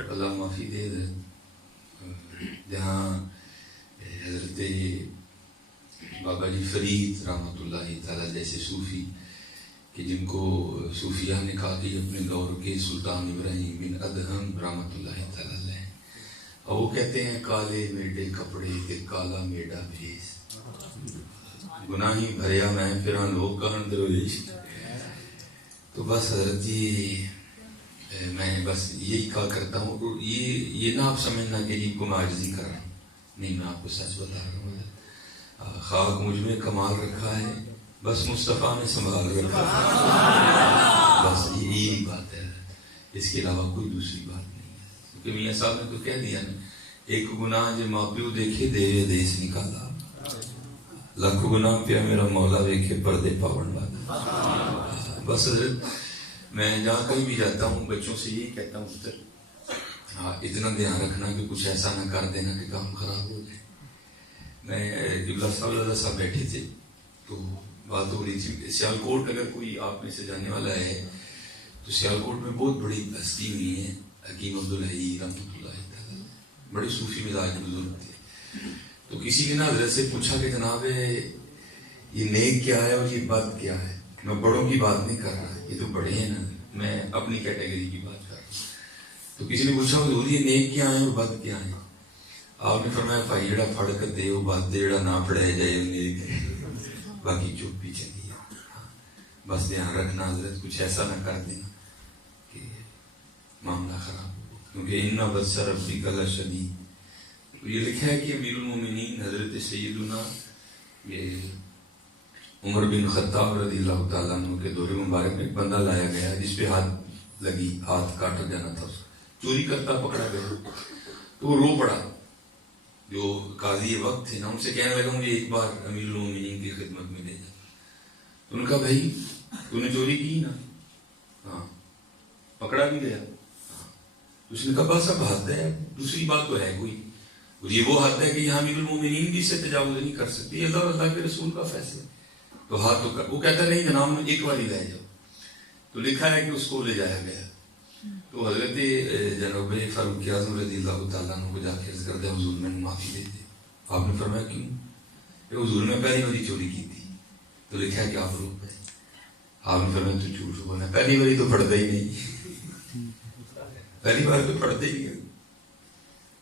اللہ معافی دے دے، جہاں حضرت بابا جی فرید رحمۃ اللہ تعالیٰ جیسے صوفی کہ جن کو صوفیہ نے کہا کہ اپنے دور کے سلطان ابراہیم بن ادہم رحمۃ اللہ تعالیٰ علیہ، اور وہ کہتے ہیں کالے میڈے کپڑے تے کالا میڈا بھیس، گناہی بھریا میں پھراں لوگ کہن درویش۔ تو بس حضرت جی میں بس یہی کہا کرتا ہوں، یہ نہ آپ سمجھنا کہ جی کو میں عاجزی کر رہا ہوں، نہیں، میں آپ کو سچ بتا رہا ہوں، خاک مجھ میں کمال رکھا ہے، بس مصطفیٰ نے سنبھال رکھا ہے، بس یہی بات ہے، اس کے علاوہ کوئی دوسری بات نہیں ہے۔ کیونکہ میاں صاحب نے تو کہہ دیا نا، ایک گناہ جو ماں پیو دیکھے دے دیس نکالا، لاکھ گناہ پیا میرا مولا دیکھے پردے پاون والا۔ بس میں جہاں کہیں بھی جاتا ہوں بچوں سے یہی کہتا ہوں ہاں اتنا دھیان رکھنا کہ کچھ ایسا نہ کر دینا کہ کام خراب ہو جائے۔ میں قبلہ صاحب بیٹھے تھے تو بات ہو رہی تھی، سیالکوٹ اگر کوئی آپ میں سے جانے والا ہے تو سیالکوٹ میں بہت بڑی ہستی ہوئی ہے حکیم عبدالحی رحمۃ اللہ تعالیٰ، بڑے صوفی مزاج بزرگ تھے۔ تو کسی نے نا حضرت سے پوچھا کہ جناب یہ نیک کیا ہے اور یہ بد کیا ہے؟ میں بڑوں کی بات نہیں کر رہا، یہ تو بڑے ہیں نا، میں اپنی کیٹیگری کی بات کر رہا ہوں۔ تو کسی نے پوچھا حضور یہ نیک کیا ہے اور بد کیا ہے؟ آپ نے فرمایا بھائی جڑا پڑھ کر دے وہ بد دے، جڑا نہ پڑھایا جائے نیک ہے، باقی چپ بھی چلیے۔ بس دھیان رکھنا حضرت کچھ ایسا نہ کر دینا کہ معاملہ خراب ہو، کیونکہ ان بطش ربک لشدید۔ یہ لکھا ہے کہ امیر المومنین حضرت سیدنا یہ عمر بن خطاب رضی اللہ تعالیٰ عنہ کے دور مبارک میں ایک بندہ لایا گیا جس پہ ہاتھ لگی، ہاتھ کاٹا جانا تھا، چوری کرتا پکڑا گیا تو وہ رو پڑا۔ جو قاضی وقت تھے نا ان سے کہنے لگا مجھے ایک بار امیر المومنین کی خدمت میں لے جا۔ تو ان کا بھائی تو نے چوری کی نا؟ ہاں۔ پکڑا بھی گیا؟ ہاں۔ اس نے کہا بس اب حد ہے، دوسری بات تو ہے کوئی، یہ وہ حد ہے کہ یہاں امیر المومنین بھی سے تجاوز نہیں کر سکتی، اللہ اور اللہ کے رسول کا فیصلہ۔ تو ہاتھ تو وہ کہتا نہیں جناب ایک بار ہی لے جاؤ۔ تو لکھا ہے کہ اس کو لے جایا گیا۔ تو حضرت جناب فاروق اعظم رضی اللہ تعالیٰ عنہ کو جا کے عرض کر دیا حضور میں نے معافی دے دی۔ آپ نے فرمایا کیوں؟ کہ حضور میں پہلی باری چوری کی تھی۔ تو لکھا ہے کہ آپ رو پڑے۔ آپ نے فرمایا تو جھوٹ بولنا، پہلی باری تو پڑھتا ہی نہیں، پہلی بار تو پڑھتے ہی نہیں،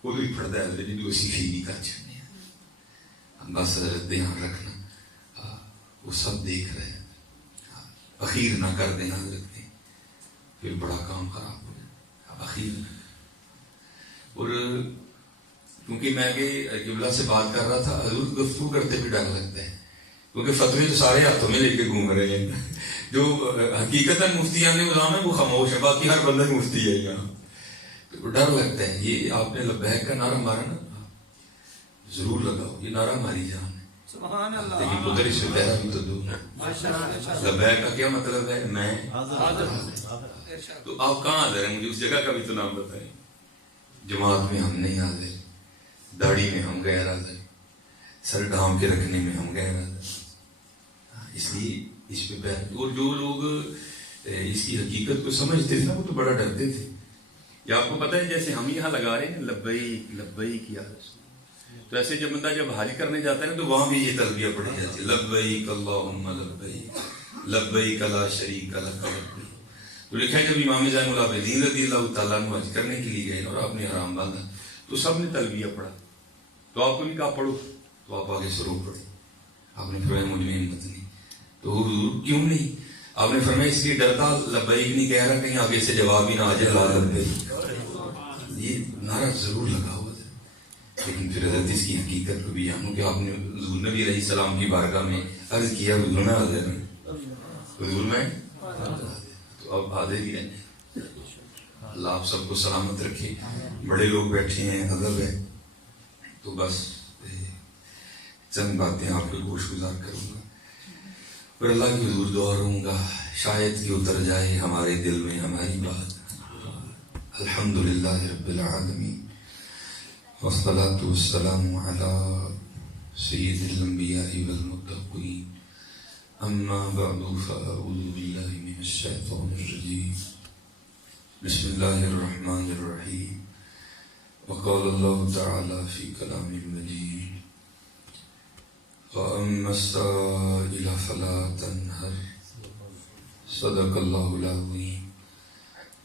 وہ بھی پڑھتا ہے حضرت جو اسی فیری کا چھڑنے ہیں۔ بس حضرت دھیان رکھنا، وہ سب دیکھ رہے ہیں، اخیر نہ کر دینا حضرت نے، پھر بڑا کام خراب ہو جائے، اخیر نہ۔ اور کیونکہ میں قبلہ سے بات کر رہا تھا، حضور گفتگو کرتے بھی ڈر لگتا ہے کیونکہ فتوے تو سارے ہاتھوں میں لے کے گھوم رہے ہیں، جو حقیقتاً مفتیان نظام ہے وہ خاموش ہے، باقی ہر بندہ مفتی ہے یہاں، تو ڈر لگتا ہے۔ یہ آپ نے لبیک کا نعرہ مارا نا، ضرور لگاؤ، یہ نعرہ ہماری جان ہے، لیکن پتر اس سے پہلا بھی تو دو۔ لبیک کا کیا مطلب ہے؟ میں تو آپ کہاں حاضر ہیں؟ مجھے اس جگہ کا بھی تو نام بتائیں۔ جماعت میں ہم نہیں حاضر، داڑھی میں ہم غیر حاضر، سر ڈھانپ کے رکھنے میں ہم غیر حاضر، اس لیے اس پہ بیٹھ۔ اور جو لوگ اس کی حقیقت کو سمجھتے تھے نا وہ تو بڑا ڈرتے تھے۔ یا آپ کو پتہ ہے جیسے ہم یہاں لگا رہے ہیں لبیک لبیک یا رسول، تو ایسے جب بندہ جب حج کرنے جاتا ہے نا تو وہاں بھی یہ تلبیہ پڑھی جاتی ہے، لبیک اللہم لبیک لبیک لا شریک لک لبیک۔ تو لکھا ہے جب امام زین العابدین رضی اللہ تعالیٰ عنہ حج کرنے کے لیے گئے اور آپ نے حرام باندھا تو سب نے تلبیہ پڑھا، تو آپ کو بھی کہا پڑھو، تو آپ آگے شروع پڑھے۔ آپ نے فرمایا مجھ میں ہمت نہیں، تو حضور کیوں نہیں؟ آپ نے فرمایا اس لیے ڈرتا لبیک نہیں کہہ رہا کہیں آگے سے جواب ہی نہ آ جائے لا لبیک۔ یہ نعرہ ضرور لگا ہوا تھا، لیکن پھر حضرت اس کی حقیقت کو بھی جانوں کہ آپ نے حضور نبی علیہ السلام کی بارگاہ میں عرض کیا حضور میں حاضر ہوں، حضور میں، تو اب حاضر ہی رہنے۔ اللہ آپ سب کو سلامت رکھے۔ بڑے لوگ بیٹھے ہیں، ادب ہے، تو بس چند باتیں آپ کو گوش گزار کروں گا اور اللہ کی حضور دعا رہوں گا، شاید کہ اتر جائے ہمارے دل میں ہماری بات۔ الحمدللہ رب العالمین والصلاة والسلام علی سید الانبیاء والمتقین، اما بعد فاعوذ باللہ من الشیطان الرجیم، بسم اللہ الرحمن الرحیم۔ وقال الله تعالى في كلام المجيد وأما السائل فلا تنهر صدق الله العظيم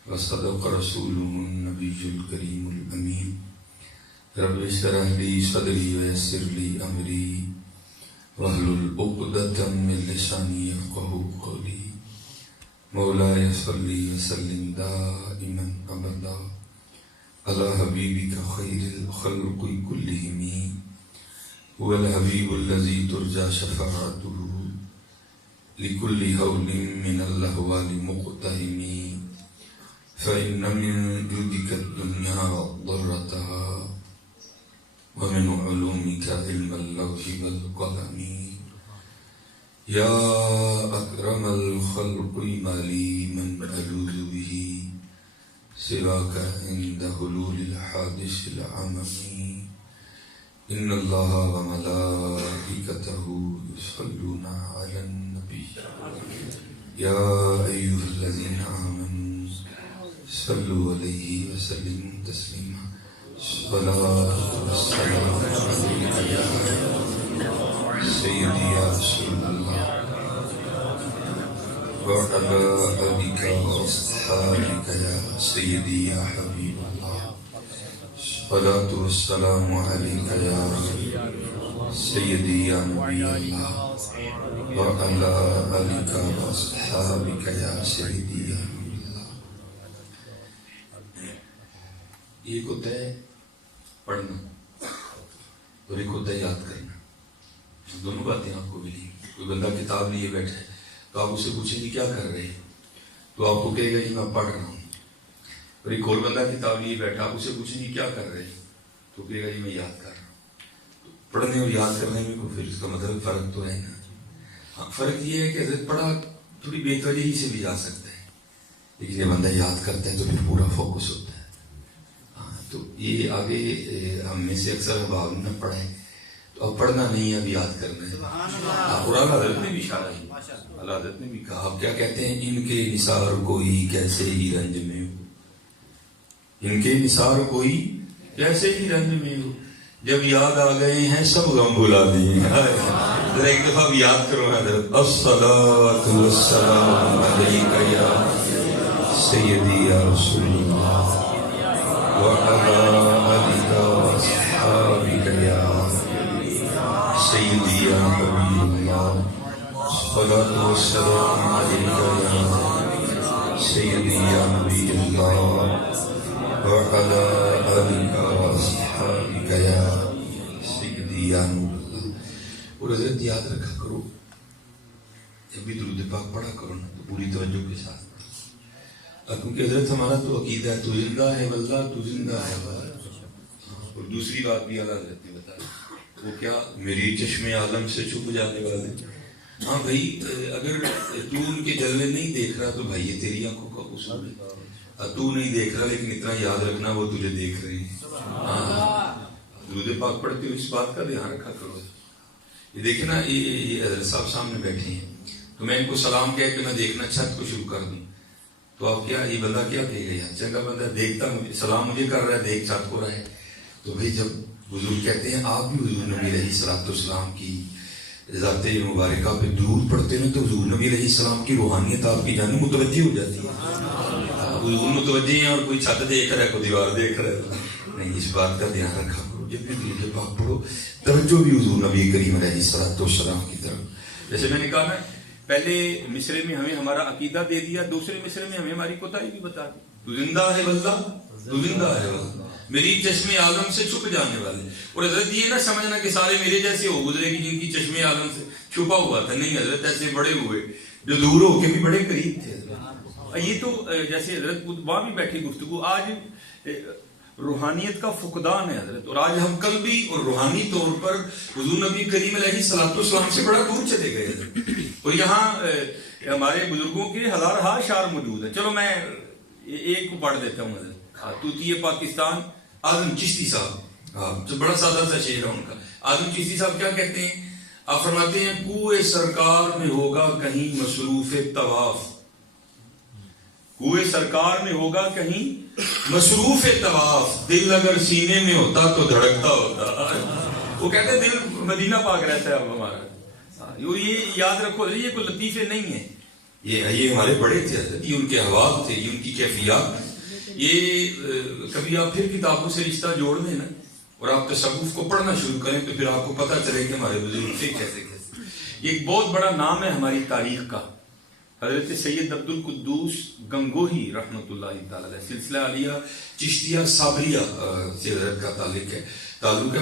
وصدق رسوله النبي الكريم الأمين رب اشرح لي صدري ويسر لي أمري واحلل عقدة من لساني يفقهوا قولي مولاي صل وسلم دائما أبدا على حبيبك خير الخلق كلهم هو الحبيب الذي ترجى شفاعته لكل هول من الأهوال مقتهم فإن من جودك الدنيا ضرتها ومن علومك علم اللوح والقلم يا أكرم الخلق ما لي من ألوذ به سواك عند حلول الحادث العممي إن الله وملائكته يصلون على النبي يا أيها الذين آمنوا صلوا عليه وسلموا تسليما صلاة والسلام عليك يا سيدي يا رسول الله وعلى آلك وأصحابك يا سيدي يا حبيب الله الصلاة والسلام عليك يا سيدي يا نبي الله وعلى آلك وأصحابك يا سيدي يا نبي الله. ایک ہوتا ہے پڑھنا اور ایک ہوتا ہے یاد کرنا. دونوں باتیں آپ کو ملی. کوئی بندہ کتاب لیے بیٹھا ہے تو آپ اسے پوچھیں گے کیا کر رہے ہیں تو آپ کو کہے گا جی میں پڑھ رہا ہوں. اور ایک اور بندہ کتاب لیے بیٹھا آپ اسے پوچھیں گے کیا کر رہے ہیں تو کہے گا جی میں یاد کر رہا ہوں. پڑھنے اور یاد کرنے میں کوئی پھر اس کا مطلب فرق تو ہے نا. ہاں فرق یہ ہے کہ حضرت پڑھا تھوڑی بے توجہی سے بھی جا سکتا ہے لیکن یہ بندہ یاد کرتا ہے تو پھر پورا فوکس ہوتا ہے. تو یہ آگے ہم میں سے اکثر احباب نے پڑھا ہے تو اب پڑھنا نہیں ہے اب یاد کرنا ہے. قرآن حضرت نے بھی اشارہ ہے. اللہ حضرت نے بھی کہا. آپ کیا کہتے ہیں ان کے نثار کوئی کیسے ہی رنج میں ہو. ان کے نثار کوئی کیسے ہی رنج میں ہو جب یاد آ گئے ہیں سب غم بھلا دیے. ذرا ایک دفعہ بھی یاد کرو حضرت. الصلاۃ والسلام علیک یا سیدی یا رسول اللہ وعلى آلك وأصحابك يا سيدي يا حبيب الله الصلاة والسلام عليك يا سيدي يا نبي الله وعلى آلك وأصحابك يا سيدي يا نور الله. اور حضرت یاد رکھا کرو جب بھی درود پاک پڑھا کرو نا تو پوری توجہ کے ساتھ، کیونکہ حضرت ہمارا تو عقیدہ ہے تو زندہ ہے واللہ تو زندہ ہے. اور دوسری بات بھی اللہ حضرت نے بتایا وہ کیا میری چشم عالم سے چھپ جانے والے. ہاں بھائی اگر تو ان کے جلوے نہیں دیکھ رہا تو بھائی یہ تیری آنکھوں کا قصور ہے. تو نہیں دیکھ رہا لیکن اتنا یاد رکھنا وہ تجھے دیکھ رہے ہیں. درود پاک پڑھتے ہو اس بات کا دھیان رکھا کرو. یہ دیکھیں نا یہ حضرت صاحب سامنے بیٹھے ہیں تو میں ان کو سلام کہہ کے میں دیکھنا چھت کو شروع کر دوں تو آپ کیا یہ بندہ کیا کہے گا یار چنگا بندہ دیکھتا مجھے سلام مجھے کر رہا ہے دیکھ چھت کو رہا ہے. تو بھائی جب حضور کہتے ہیں آپ بھی حضور نبی علیہ السلام کی ذات مبارکہ پہ درود پڑھتے ہیں تو حضور نبی علیہ السلام کی روحانیت آپ کی جانب متوجہ ہو جاتی ہے. حضور متوجہ ہیں اور کوئی چھت دیکھ رہا ہے کوئی دیوار دیکھ رہا ہے نہیں. اس بات کا دھیان رکھا کرو جب بھی درود پاک پڑھو توجہ بھی حضور نبی کریم علیہ السلام کی طرف. جیسے میں نے کہا نا پہلے مصرے میں ہمیں ہمارا عقیدہ دے دیا دوسرے مصرے میں ہمیں ہماری کوتاہی بھی بتا دی. تو زندہ ہے واللہ تو زندہ ہے واللہ میری چشم عالم سے چھپ جانے والے. اور حضرت یہ نہ سمجھنا کہ سارے میرے جیسے ہو گزرے کہ جن کی چشم عالم سے چھپا ہوا تھا. نہیں حضرت ایسے بڑے ہوئے جو دور ہو کے بھی بڑے قریب تھے. یہ تو جیسے حضرت وہاں بھی بیٹھی گفتگو آج روحانیت کا فقدان ہے حضرت. اور آج ہم قلبی اور روحانی طور پر حضور نبی کریم علیہ السلام سے بڑا دور چلے گئے حضرت. اور یہاں ہمارے بزرگوں کے ہزار اشعار موجود ہیں. چلو میں ایک کو پڑھ دیتا ہوں حضرت. توتی پاکستان اعظم چشتی صاحب جو بڑا سادہ سا شعر ہے ان کا. اعظم چشتی صاحب کیا کہتے ہیں؟ آپ فرماتے ہیں کوئے سرکار میں ہوگا کہیں مصروف طواف. کوئے سرکار میں ہوگا کہیں مصروف طواف، دل اگر سینے میں ہوتا تو دھڑکتا ہوتا. وہ کہتے ہیں دل مدینہ پاک رہتا ہے اب ہمارا. یہ یاد رکھو، یہ کوئی لطیفے نہیں ہیں، یہ ہمارے بڑے تھے، یہ ان کے احوال تھے، یہ ان کی کیفیات. یہ کبھی آپ پھر کتابوں سے رشتہ جوڑ دیں نا اور آپ تصوف کو پڑھنا شروع کریں تو پھر آپ کو پتہ چلے کہ ہمارے بزرگ تھے کیسے کیسے. یہ ایک بہت بڑا نام ہے ہماری تاریخ کا. حضرت سید عبد القدوس گنگوہی رحمۃ اللہ تعالی، سلسلہ عالیہ چشتیہ صابریہ سے حضرت کا تعلق ہے.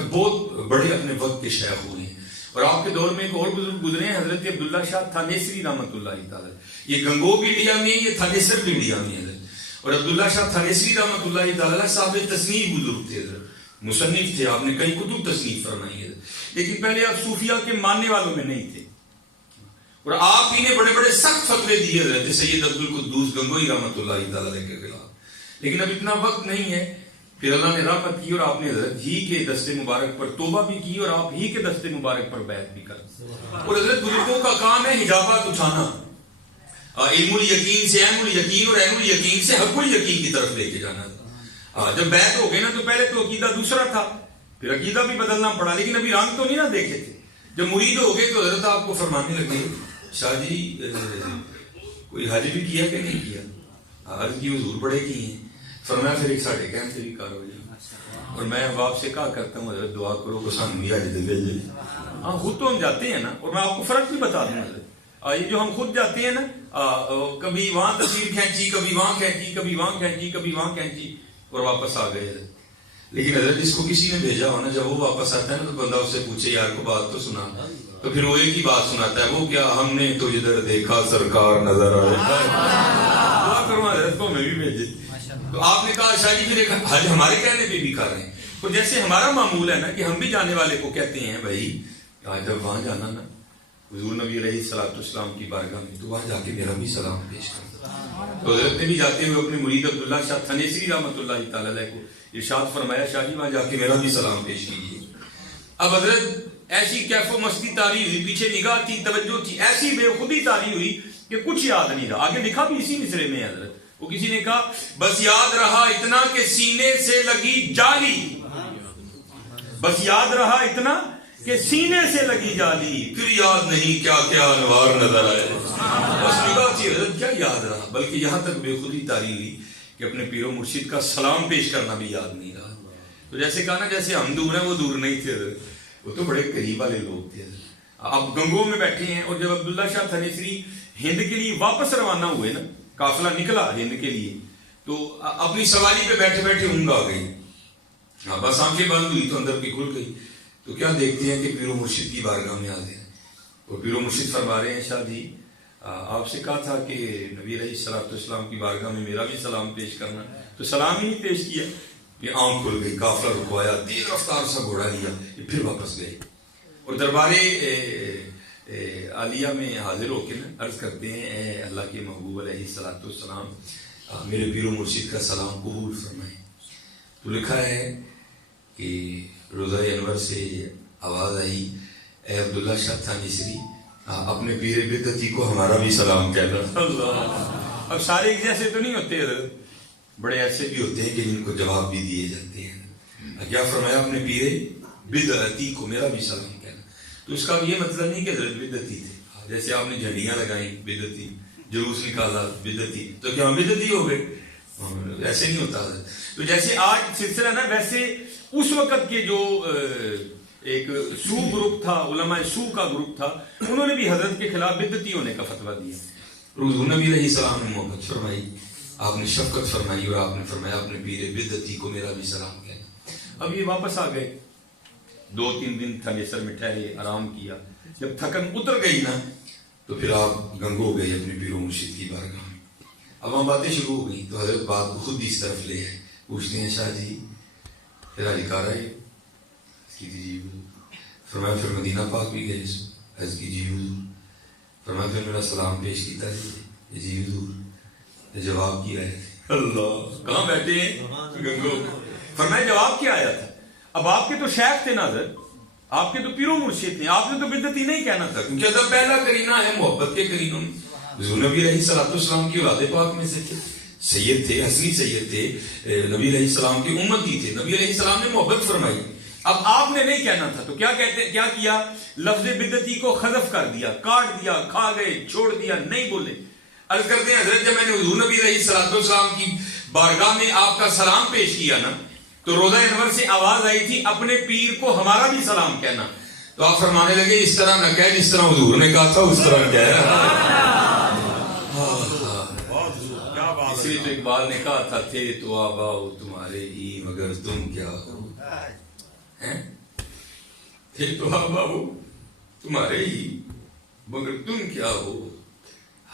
بہت بڑے اپنے وقت کے شیخ ہوئے ہیں. اور آپ کے دور میں ایک اور بزرگ گزرے ہیں، حضرت عبداللہ شاہ تھانیسری رحمۃ اللہ تعالی. یہ گنگو بھی انڈیا میں ہے، یہ تھانیسر بھی انڈیا میں ہے. اور عبداللہ شاہ تھانیسری رحمۃ اللہ تعالی صاحب تصنیف بزرگ تھے، مصنف تھے. آپ نے کئی کتب تصنیف فرمائی ہے، لیکن پہلے آپ صوفیہ کے ماننے والوں میں نہیں تھے. اور آپ ہی نے بڑے بڑے سخت فتوے دیے حضرت سید عبد القدوس گنگوہی رحمۃ اللہ تعالی کے خلاف. لیکن اب اتنا وقت نہیں ہے. پھر اللہ نے رحمت کی اور آپ نے حضرت ہی کے دست مبارک پر توبہ بھی کی اور آپ ہی کے دست مبارک پر بیعت بھی کر. اور حضرت بزرگوں کا کام ہے حجابات اٹھانا، علم الیقین سے عین الیقین اور عین الیقین سے حق الیقین کی طرف لے کے جانا. جب بیعت ہو گئے نا تو پہلے تو عقیدہ دوسرا تھا، پھر عقیدہ بھی بدلنا پڑا، لیکن ابھی رنگ تو نہیں نا دیکھے تھے. جب مرید ہو گئے تو حضرت آپ کو فرمانے لگے شاہ جی کوئی حج بھی کیا کہ نہیں کیا؟ عرض کی حضور بڑے کی ہیں. فرمایا پھر ایک ساڑھے کہم سے بھی کار ہو جائے. اور میں باپ سے کہا کرتا ہوں حضرت دعا کرو کہ سان بھی حج دے دے. ہاں خود تو ہم جاتے ہیں نا، اور میں آپ کو فرق بھی بتا دوں حضرت. یہ جو ہم خود جاتے ہیں نا، کبھی وہاں تصویر کھینچی، کبھی وہاں کھینچی، کبھی وہاں کھینچی، کبھی وہاں کھینچی اور واپس آ گئے حضرت. لیکن حضرت جس کو کسی نے بھیجا ہونا، جب وہ واپس آتا ہے نا تو بندہ اس سے پوچھے یار کو بات تو سنا، تو پھر وہ ایک ہی بات سناتا ہے، وہ کیا ہم نے تو ادھر دیکھا سرکار نظر آئے. دعا کرو حضرت کو میں بھی بھیجے. تو آپ نے کہا شاہ جی پھر ایک حج ہمارے کہنے پہ بھی کر رہے ہیں. تو جیسے ہمارا معمول ہے نا کہ ہم بھی جانے والے کو کہتے ہیں بھائی جب وہاں جانا نا حضور نبی علیہ الصلوۃ والسلام کی بارگاہ میں تو وہاں جا کے میرا بھی سلام پیش کر. تو حضرت نے بھی جاتے ہوئے اپنے مرید عبداللہ شاہ تھانیسری رحمۃ اللہ تعالی علیہ کو ارشاد فرمایا شاہ جی وہاں جا کے میرا بھی سلام پیش کیجیے. اب حضرت ایسی کیف و مستی طاری ہوئی، پیچھے نگاہ تھی، توجہ تھی، ایسی بے خودی طاری ہوئی کہ کچھ یاد نہیں رہا. آگے لکھا بھی اسی مصرے میں حضرت، وہ کسی نے کہا بس یاد رہا اتنا کہ سینے سے لگی جالی، بس یاد رہا اتنا کہ سینے سے لگی جالی، پھر یاد نہیں کیا کیا انوار نظر آئے. بس نگاہ تھی حضرت، کیا یاد رہا، بلکہ یہاں تک بے خودی طاری ہوئی کہ اپنے پیر و مرشد کا سلام پیش کرنا بھی یاد نہیں رہا. تو جیسے کہا نا جیسے ہم دور ہیں وہ دور نہیں تھے حضرت، وہ تو بڑے قریب والے لوگ تھے. اب گنگو میں بیٹھے ہیں اور جب عبداللہ شاہ تھانیسری ہند کے لیے واپس روانہ ہوئے نا، قافلہ نکلا ہند کے لیے، تو اپنی سواری پہ بیٹھے بیٹھے اونگ آ گئی. بس آنکھیں بند ہوئی تو اندر کی کھل گئی. تو کیا دیکھتے ہیں کہ پیر و مرشد کی بارگاہ میں آ گئے. اور پیر و مرشد فرما رہے ہیں شاہ جی آپ سے کہا تھا کہ نبی علیہ الصلوۃ والسلام کی بارگاہ میں میرا بھی سلام پیش کرنا، تو سلام ہی نہیں پیش کیا. یہ آنکھ کھل گئی، قافلہ رکوایا، تیز رفتار سا گھوڑا لیا، یہ پھر واپس گئے. اور دربار عالیہ میں حاضر ہو کے نا عرض کرتے ہیں اے اللہ کے محبوب علیہ الصلوۃ والسلام میرے پیر و مرشد کا سلام قبول فرمائیں. تو لکھا ہے کہ روضہ انور سے آواز آئی اے عبداللہ شاہ تھانیسری اپنے پیر بدعتی کو ہمارا بھی سلام کہنا. اللہ، اب سارے ایک جیسے تو نہیں ہوتے حضرت، بڑے ایسے بھی ہوتے ہیں کہ جن کو جواب بھی دیے جاتے ہیں. کیا فرمایا اپنے پیر بدعتی کو میرا بھی سلام کہنا. تو اس کا یہ مطلب نہیں کہ حضرت بدعتی تھے. جیسے آپ نے جھنڈیاں لگائیں بدعتی، جلوس نکالا بدعتی، تو کیا ہم بدعتی ہو گئے؟ ایسے نہیں ہوتا. تو جیسے آج سلسلہ نا، ویسے اس وقت کے جو ایک سو گروپ تھا، علماء سو کا گروپ تھا، انہوں نے بھی حضرت کے خلاف بدعتی ہونے کا فتویٰ دیا. حضور نبی علیہ السلام نے محبت فرمائی، آپ نے شفقت فرمائی اور آپ نے فرمایا اپنے پیر بدعتی کو میرا بھی سلام کہنا. اب یہ واپس آ گئے، 2-3 دن تھانیسر میں ٹھہرے، آرام کیا. جب تھکن اتر گئی نا تو پھر آپ گنگو گئے اپنے پیر و مرشد کی بارگاہ میں. اب وہاں باتیں شروع ہو گئی تو حضرت بات کو خود اس طرف لے آئے. پوچھتے ہیں شاہ جی تیرا لکھا رہا ہے جی. فرمایا پھر مدینہ پاک بھی گئے عرض کی جی حضور. فرمایا پھر میرا سلام پیش کیتا جی حضور. جواب کی آیا تھا. اللہ، کہاں بیٹھے ہیں گنگو. فرمایا جواب کیا آیا تھا. اب آپ کے تو شیخ تھے نا حضرت، آپ کے تو پیر و مرشد تھے، آپ نے تو بدعتی نہیں کہنا تھا، کیونکہ ادب پہلا کرینہ ہے محبت کے کرینوں میں. حضور نبی علیہ الصلوۃ والسلام کی اولاد پاک میں سے تھے. سید تھے، حسنی سید تھے، نبی علیہ السلام کے امتی تھے، نبی علیہ السلام نے محبت فرمائی. اب آپ نے نہیں کہنا تھا تو کیا کیا لفظ بدعتی کو حذف کر دیا، کاٹ دیا، کھا گئے، چھوڑ دیا، نہیں بولے. عرض کرتے ہیں حضرت جب میں نے حضور نبی علیہ السلام کی بارگاہ میں آپ کا سلام پیش کیا نا تو روضہ انور سے آواز آئی تھی اپنے پیر کو ہمارا بھی سلام کہنا. تو آپ فرمانے لگے اس طرح نہ کہہ جس طرح حضور نے کہا تھا اس طرح کہہ. اس لیے تو اقبال نے کہا تھا تھے تو آباؤ تمہارے ہی مگر تم کیا ہو، تھے تو آباؤ تمہارے ہی مگر تم کیا ہو،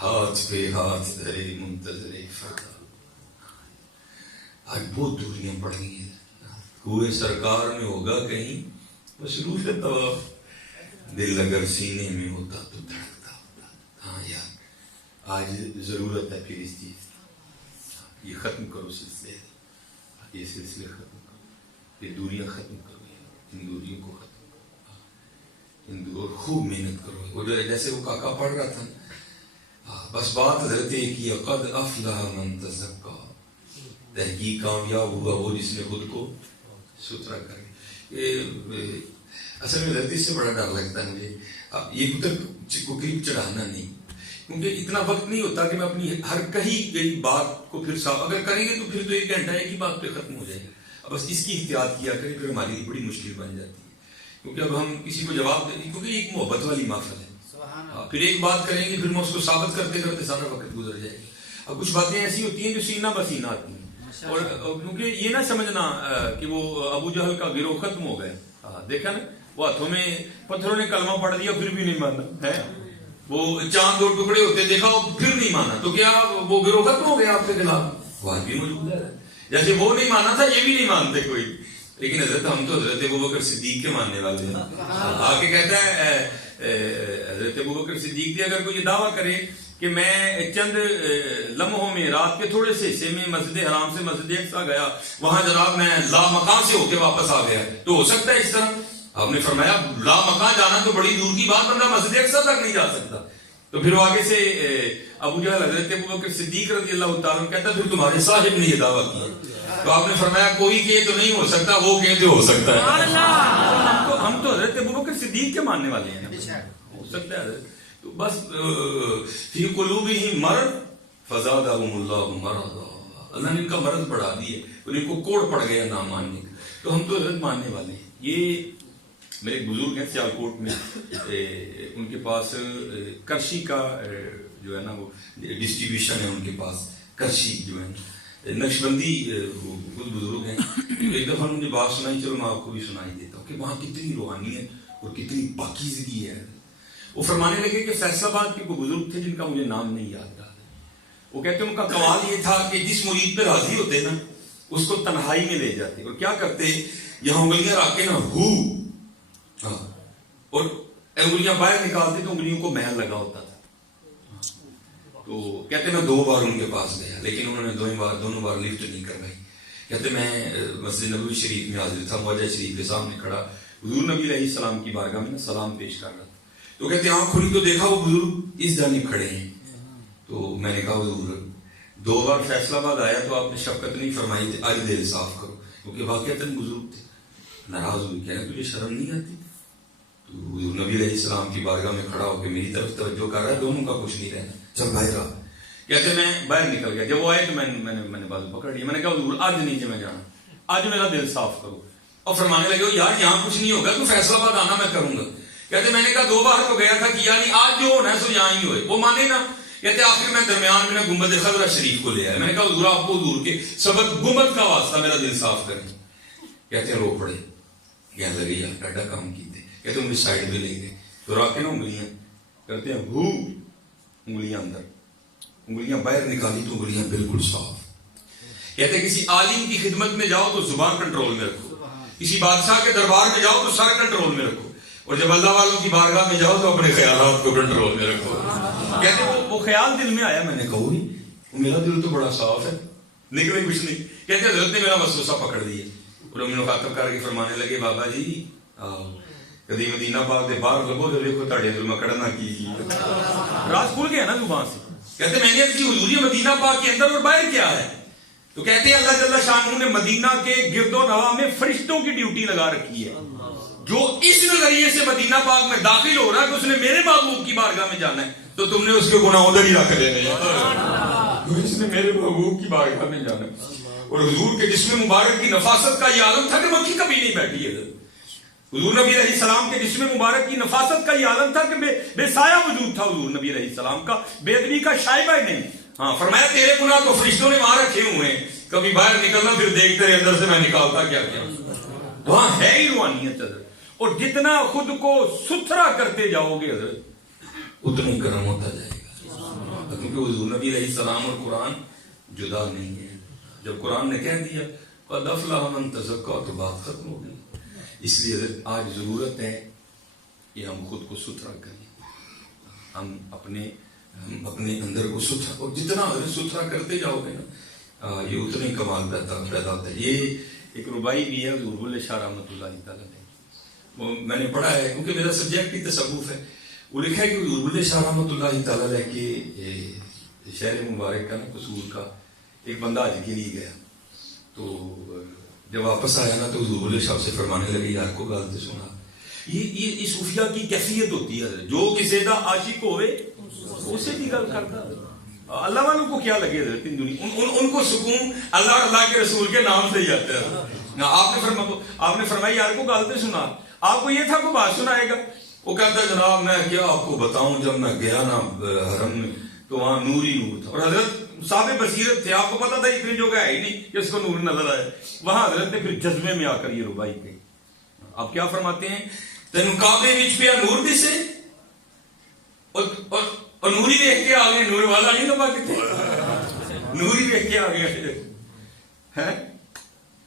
ہاتھ پہ ہاتھ دھرے منتظر فردا. آج بہت دوریاں پڑ گئی ہیں. کوئے سرکار میں ہوگا کہیں مصروف طواف، دل اگر سینے میں ہوتا تو دھڑکتا ہوتا. ہاں یار آج ضرورت ہے پھر اس چیز. یہ ختم کرو سلسلے، یہ سلسلے ختم کرو، یہ دوریاں ختم کرو، ان دوریوں کو ختم کرو، ان دور خوب محنت کرو. وہ جیسے وہ کاکا پڑھ رہا تھا، بس بات حضرت ایک ہی، قد افلح من تزکا، تحقیق کامیاب ہوا وہ جس نے خود کو ستھرا کر لیا. اصل میں حضرت اس سے بڑا ڈر لگتا ہے مجھے. اب یہ تک کو کلپ چڑھانا نہیں، کیونکہ اتنا وقت نہیں ہوتا کہ میں اپنی ہر کہی گئی بات کو پھر صاف اگر کریں گے تو پھر تو ایک گھنٹہ ایک ہی بات پہ ختم ہو جائے گا. بس اس کی احتیاط کیا کریں، پھر ہماری بڑی مشکل بن جاتی ہے. کیونکہ اب ہم کسی کو جواب دیں، کیونکہ ایک محبت والی محفل ہے، پھر ایک بات کریں گے پھر میں اس کو ثابت کرتے کرتے سارا وقت گزر جائے گا. اب کچھ باتیں ایسی ہوتی ہیں جو سینہ بسینہ آتی ہیں، اور کیونکہ یہ نہ سمجھنا کہ وہ ابو جہل کا گروہ ختم ہو گیا. دیکھا نا وہ ہاتھوں میں پتھروں نے کلمہ پڑھ دیا پھر بھی نہیں مانا ہے. وہ چاند دو ٹکڑے ہوتے دیکھا وہ پھر نہیں مانا، تو کیا وہ گروہ ختم ہو گیا آپ کے خلاف؟ وہ بھی موجود ہے. جیسے وہ نہیں مانا تھا یہ بھی نہیں مانتے کوئی. لیکن حضرت ہم تو حضرت ابوبکر صدیق کے ماننے والے ہیں. آگے کہتا ہے حضرت ابوبکر صدیق بھی اگر کوئی یہ دعویٰ کرے کہ میں چند لمحوں میں رات کے تھوڑے سے حصے میں مسجد حرام سے مسجد اقصیٰ گیا، وہاں جناب میں لامکان سے ہو کے واپس آ گیا، تو ہو سکتا ہے اس طرح؟ آپ نے فرمایا لامکان جانا تو بڑی دور کی بات، بندہ مسجد اقصیٰ تک نہیں جا سکتا. تو پھر وہ آگے سے ابو جہل حضرت ابوبکر صدیق رضی اللہ تعالیٰ کہتا پھر تمہارے صاحب نے یہ دعویٰ کیا. تو آپ نے فرمایا کوئی کہے تو نہیں ہو سکتا، وہ کہے تو ہو سکتا ہے. ہم تو حضرت ابوبکر صدیق کے ماننے والے ہیں، ہو سکتا ہے. تو بس فی قلوبہم مرض فزادہم اللہ مرضا، اللہ نے ان کا مرض بڑھا دیے، ان کو کوڑ پڑ گیا نہ ماننے کا. تو ہم تو حضرت ماننے والے ہیں. یہ میرے ایک بزرگ ہیں سیالکوٹ میں، ان کے پاس کرشی کا جو ہے نا وہ ڈسٹریبیوشن ہے ان کے پاس. کرشی جو ہے نقشبندی خود بزرگ ہیں. ایک دفعہ انہوں نے بات سنائی، چلو میں آپ کو بھی سنائی دیتا ہوں کہ وہاں کتنی روحانیت اور کتنی پاکیزگی ہے. وہ فرمانے لگے کہ فیصل آباد کے کوئی بزرگ تھے جن کا مجھے نام نہیں یاد رہا. وہ کہتے ہیں ان کا قوال یہ تھا کہ جس مرید پہ راضی ہوتے نا اس کو تنہائی میں لے جاتے اور کیا کرتے، یہاں انگلیاں رکھ کے نا ہو اور انگلیاں باہر نکالتے تو انگلیوں کو محل لگا ہوتا تھا. تو کہتے میں 2 بار ان کے پاس گیا لیکن انہوں نے دونوں بار لفٹ نہیں کروائی. کہتے میں مسجد نبوی شریف میں حاضر تھا، موجہ شریف کے سامنے کھڑا حضور نبی علیہ السلام کی بارگاہ میں سلام پیش کر رہا تھا. تو کہتے آنکھ کھلی تو دیکھا وہ بزرگ اس جانب کھڑے ہیں. تو میں نے کہا حضور 2 بار فیصلہ آباد آیا تو آپ نے شفقت نہیں فرمائی تھی، آج دل صاف کرو، کیونکہ واقعتاً بزرگ تھے. ناراض ہوئی، کہہ رہے تجھے شرم نہیں آتی؟ تو حضور نبی علیہ السلام کی بارگاہ میں کھڑا ہو کے میری طرف توجہ کر رہا ہے، دونوں کا کچھ نہیں رہنا، چل باہر آ. کہتے میں باہر نکل گیا. جب وہ آئے تو میں نے بازو پکڑ لیا. میں نے کہا حضور آج نیچے میں جانا، آج میرا دل صاف کرو. اور فرمانے لگے یار یہاں کچھ نہیں ہوگا، تو فیصلہ آباد آنا میں کروں گا. کہتے میں نے کہا 2 بار تو گیا تھا کیا نہیں، آج جو ہونا ہے سو یہاں ہی ہوئے. وہ مانے نا. کہتے آخر میں درمیان میں گنبد خضرہ شریف کو لے آیا. میں نے کہا حضور آپ کو حضور کے سبق گنبد کا واسطہ میرا دل صاف کریں. کہتے ہیں رو پڑے، کہنے لگے یار ڈاڈا کام کیتے. کہتے مجھے سائڈ پہ لے گئے تو رکھ کے نا انگلیاں کرتے ہیں ہو، انگلیاں اندر، انگلیاں باہر نکالی تو انگلیاں بالکل صاف. کہتے کسی عالم کی خدمت میں جاؤ تو زبان کنٹرول میں رکھو، کسی بادشاہ کے دربار میں جاؤ تو سر کنٹرول میں رکھو، اور جب اللہ والوں کی بارگاہ میں جاؤ تو اپنے خیالات کو کنٹرول میں رکھو. کہتے وہ خیال دل میں آیا. میں نے کہا میرا دل تو بڑا صاف ہے، نکلے کچھ نہیں. کہتے حضرت نے میرا وسوسہ پکڑ دیا اور انہوں نے خاطب کر کے فرمانے لگے بابا جی کدی مدینہ پاک دے باہر لگو تو دیکھو تاڑے دل میں کڑنا کی راز کھل گیا نا زبان سے. کہتے میں نے عرض کی حضور یہ مدینہ پاک کے اندر اور باہر کیا ہے؟ تو کہتے ہیں اللہ جل شانہ نے مدینہ کے گرد و نواح میں فرشتوں کی ڈیوٹی لگا رکھی ہے. جو اس نظریے سے مدینہ پاک میں داخل ہو رہا ہے کہ اس نے میرے محبوب کی بارگاہ میں جانا ہے تو تم نے اس کے گناہ ادھر ہی رکھ دینے ہیں. اس نے میرے محبوب کی بارگاہ میں جانا ہے. اور حضور کے جسم مبارک کی نفاست کا یہ عالم تھا کہ مکھی کبھی نہیں بیٹھی ہے. حضور نبی علیہ السلام کے جسم مبارک کی نفاست کا یہ عالم تھا کہ بے سایہ وجود تھا حضور نبی علیہ السلام کا, بے ادبی کا شائبہ نہیں. ہاں فرمایا تیرے گناہ تو فرشتوں نے وہاں رکھے ہوئے ہیں, کبھی باہر نکلنا پھر دیکھ تیرے اندر سے میں نکالتا کیا کیا. وہاں ہے ہی روحانیت حضرت. اور جتنا خود کو ستھرا کرتے جاؤ گے حضرت اتنا ہی کرم ہوتا جائے گا, کیونکہ حضور نبی علیہ السلام اور قرآن جدا نہیں ہے. جب قرآن نے کہہ دیا قد افلح من تزکا تو بات ختم ہو گئی. اس لیے حضرت آج ضرورت ہے کہ ہم خود کو ستھرا کریں, ہم اپنے اندر کو ستھرا, اور جتنا ستھرا کرتے جاؤ گے نا یہ اتنا ہی کمال پیدا ہوتا ہے. یہ ایک ربائی بھی ہے حضور بلے شاہ رحمۃ اللہ تعالیٰ نے, وہ میں نے پڑھا ہے کیونکہ میرا سبجیکٹ ہی تصوف ہے. وہ لکھا ہے کہ حضور بلے شاہ رحمۃ اللہ تعالیٰ کے شہر مبارک کا نا قصور کا ایک بندہ حج کے لیے گیا, تو جب واپس آیا نا تو حضور بلے شاہ سے فرمانے لگے یار کو غلط سنا. یہ صوفیہ کی کیفیت ہوتی ہے, جو کسی دا عاشق ہوئے اسے بھی گل کرتا. اللہ والوں کو کیا لگے ان کو سکون اللہ کے رسول کے نام سے ہی آتا ہے. آپ نے فرمایا یار کو غلط سنا, آپ کو یہ تھا کوئی بات سنائے گا. وہ کہتا ہے جناب میں کیا آپ کو بتاؤں, جب میں گیا نا حرم میں تو وہاں نور ہی نور تھا, اور حضرت صاحب بصیرت تھے, آپ کو پتا تھا اتنی جگہ ہے ہی نہیں کہ اس کو نور نظر آئے. وہاں حضرت نے پھر جذبے میں آ کر یہ ربائی کہی. آپ کیا فرماتے ہیں, تین کعبے وچ پیا نور دسے اور نوری دیکھ کے آ گئے, نور والا نہیں لبا کتنے نوری دیکھ کے آ گئے ہیں,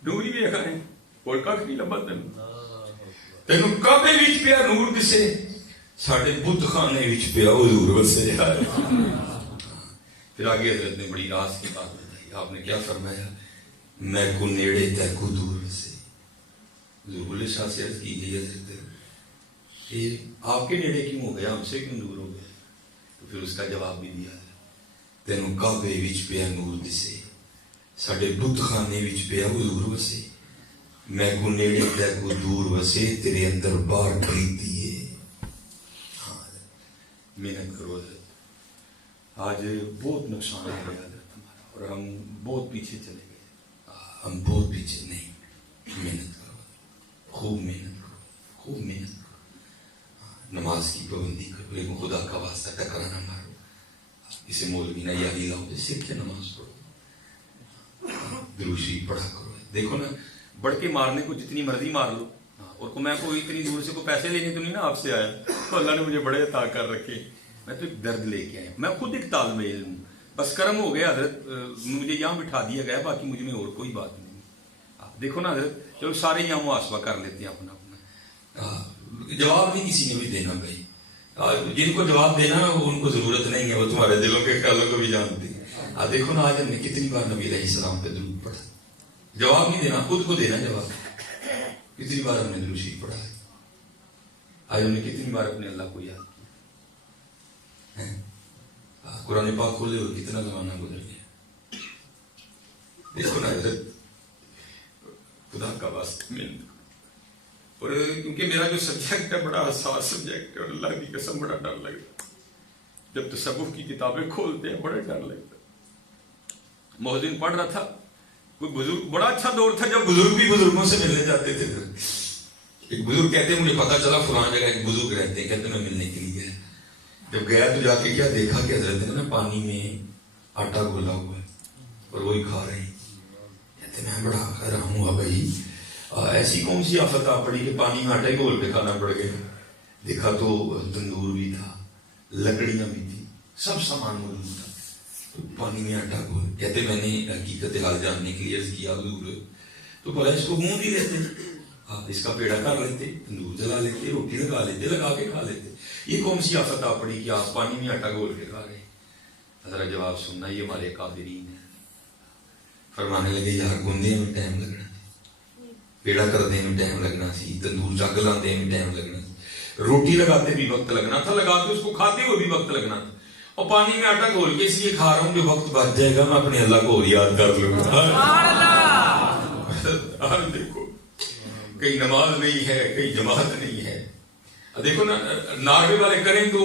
نوری دیکھ آئے کوئی کھ نہیں لبا. تین کعبے وچ پیا نور دسے, ساڈے بت خانے وچ پیا حضور وسے. پھر آگے حضرت نے بڑی راز کی بات بتائی. آپ نے کیا فرمایا, میں کو نیڑے تے کو دور سے. حضور بلے شاہ سے عرض کی گئی حضرت کہ آپ کے نیڑے کیوں ہو گیا, ہم سے کیوں دور ہو گیا؟ تو پھر اس کا جواب بھی دیا, تینوں کعبے وچ پیا نور دسے, ساڈے بت خانے وچ پیا حضور وسے. میں کو نیڑے تے کو دور وسے, تیرے اندر بار پریتی ہے. ہاں محنت کرو حضرت. آج بہت نقصان ہو گیا حضرت ہمارا, اور ہم بہت پیچھے چلے گئے. ہم بہت پیچھے نہیں, محنت کرو, خوب محنت کرو, خوب محنت کرو. نماز کی پابندی کرو, لیکن خدا کا واسطہ ٹکرا نہ مارو. اسے مولوی نہ یادی لاؤ, سیکھ کے نماز پڑھو, دروشی پڑھا کرو. دیکھو نا بڑھ کے مارنے کو جتنی مرضی مار لو, اور میں کوئی اتنی دور سے کوئی پیسے لینے تو نہیں نا آپ سے آیا, تو اللہ نے مجھے بڑے عطا کر رکھے. میں تو ایک درد لے کے آیا, میں خود ایک طالب علم ہوں, بس کرم ہو گیا حضرت, مجھے یہاں بٹھا دیا گیا, باقی مجھ میں اور کوئی بات نہیں. آپ دیکھو نا حضرت, چلو سارے یہاں محاسبہ کر لیتے ہیں اپنا اپنا, جواب نہیں کسی نے بھی دینا بھائی. جن کو جواب دینا ان کو ضرورت نہیں ہے, وہ تمہارے دلوں کے خیالوں کو بھی جانتے ہیں. دیکھو نا آج ہم نے کتنی بار نبی علیہ السلام پہ درود پڑھا. جواب نہیں دینا, خود کو دینا جواب. کتنی بار ہم نے درود شریف پڑھا ہے, آج ہم نے کتنی بار اپنے اللہ کو یاد کیا. قرآن پاک کھولے ہوئے کتنا زمانہ گزر گیا. دیکھو نا حضرت, خدا کا واسطہ محنت. اور کیونکہ میرا جو سبجیکٹ ہے بڑا حساس سبجیکٹ ہے, اور اللہ کی قسم بڑا ڈر لگتا ہے جب تصوف کی کتابیں کھولتے ہیں, بڑا ڈر لگتا ہے. محسن پڑھ رہا تھا, کوئی بزرگ, بڑا اچھا دور تھا جب بزرگ بھی بزرگوں سے ملنے جاتے تھے. ایک بزرگ کہتے ہیں مجھے پتا چلا فلاں جگہ ایک بزرگ رہتے ہیں, کہتے میں ملنے کے لیے گیا. جب گیا تو جا کے کیا دیکھا کہ حضرت نے نا پانی میں آٹا گھولا ہوا ہے اور وہی کھا رہے ہیں. کہتے میں بڑا حیران ہوا بھائی, ایسی کون سی آفت آ پڑی کہ پانی میں آٹا ہی گھول کے کھانا پڑ گیا. دیکھا تو تندور بھی تھا, لکڑیاں بھی تھی, سب سامان موجود تھا, تو پانی میں آٹا گھول. کہتے میں نے حقیقت حال جاننے کے لیے عرض کیا حضور, تو بھلا اس کو منہ نہیں لیتے, اس کا پیڑا کر لیتے, تندور جلا لیتے, روٹی لگا لیتے, لگا کے کھا لیتے. یہ کون سی آفت آ پڑی کہ آپ پانی میں آٹا گھول کے کھا رہے ہیں. ذرا جواب سننا, یہ ہمارے قادرین ہیں. فرمانے لگے یار گندے میں ٹائم لگنا, پیڑا کرنے میں ٹائم لگنا سی, تندور جگ لانے میں ٹائم لگنا سی, روٹی لگاتے بھی وقت لگنا تھا, لگا کے اس کو کھاتے ہوئے بھی وقت لگنا تھا, اور پانی میں آٹا گھول کے اس لیے کھا رہا ہوں کہ وقت بچ جائے گا میں اپنے اللہ کو اور یاد کر لوں گا. اور دیکھو کہیں نماز نہیں ہے کہیں جماعت نہیں ہے. دیکھو نا ناروے والے کریں تو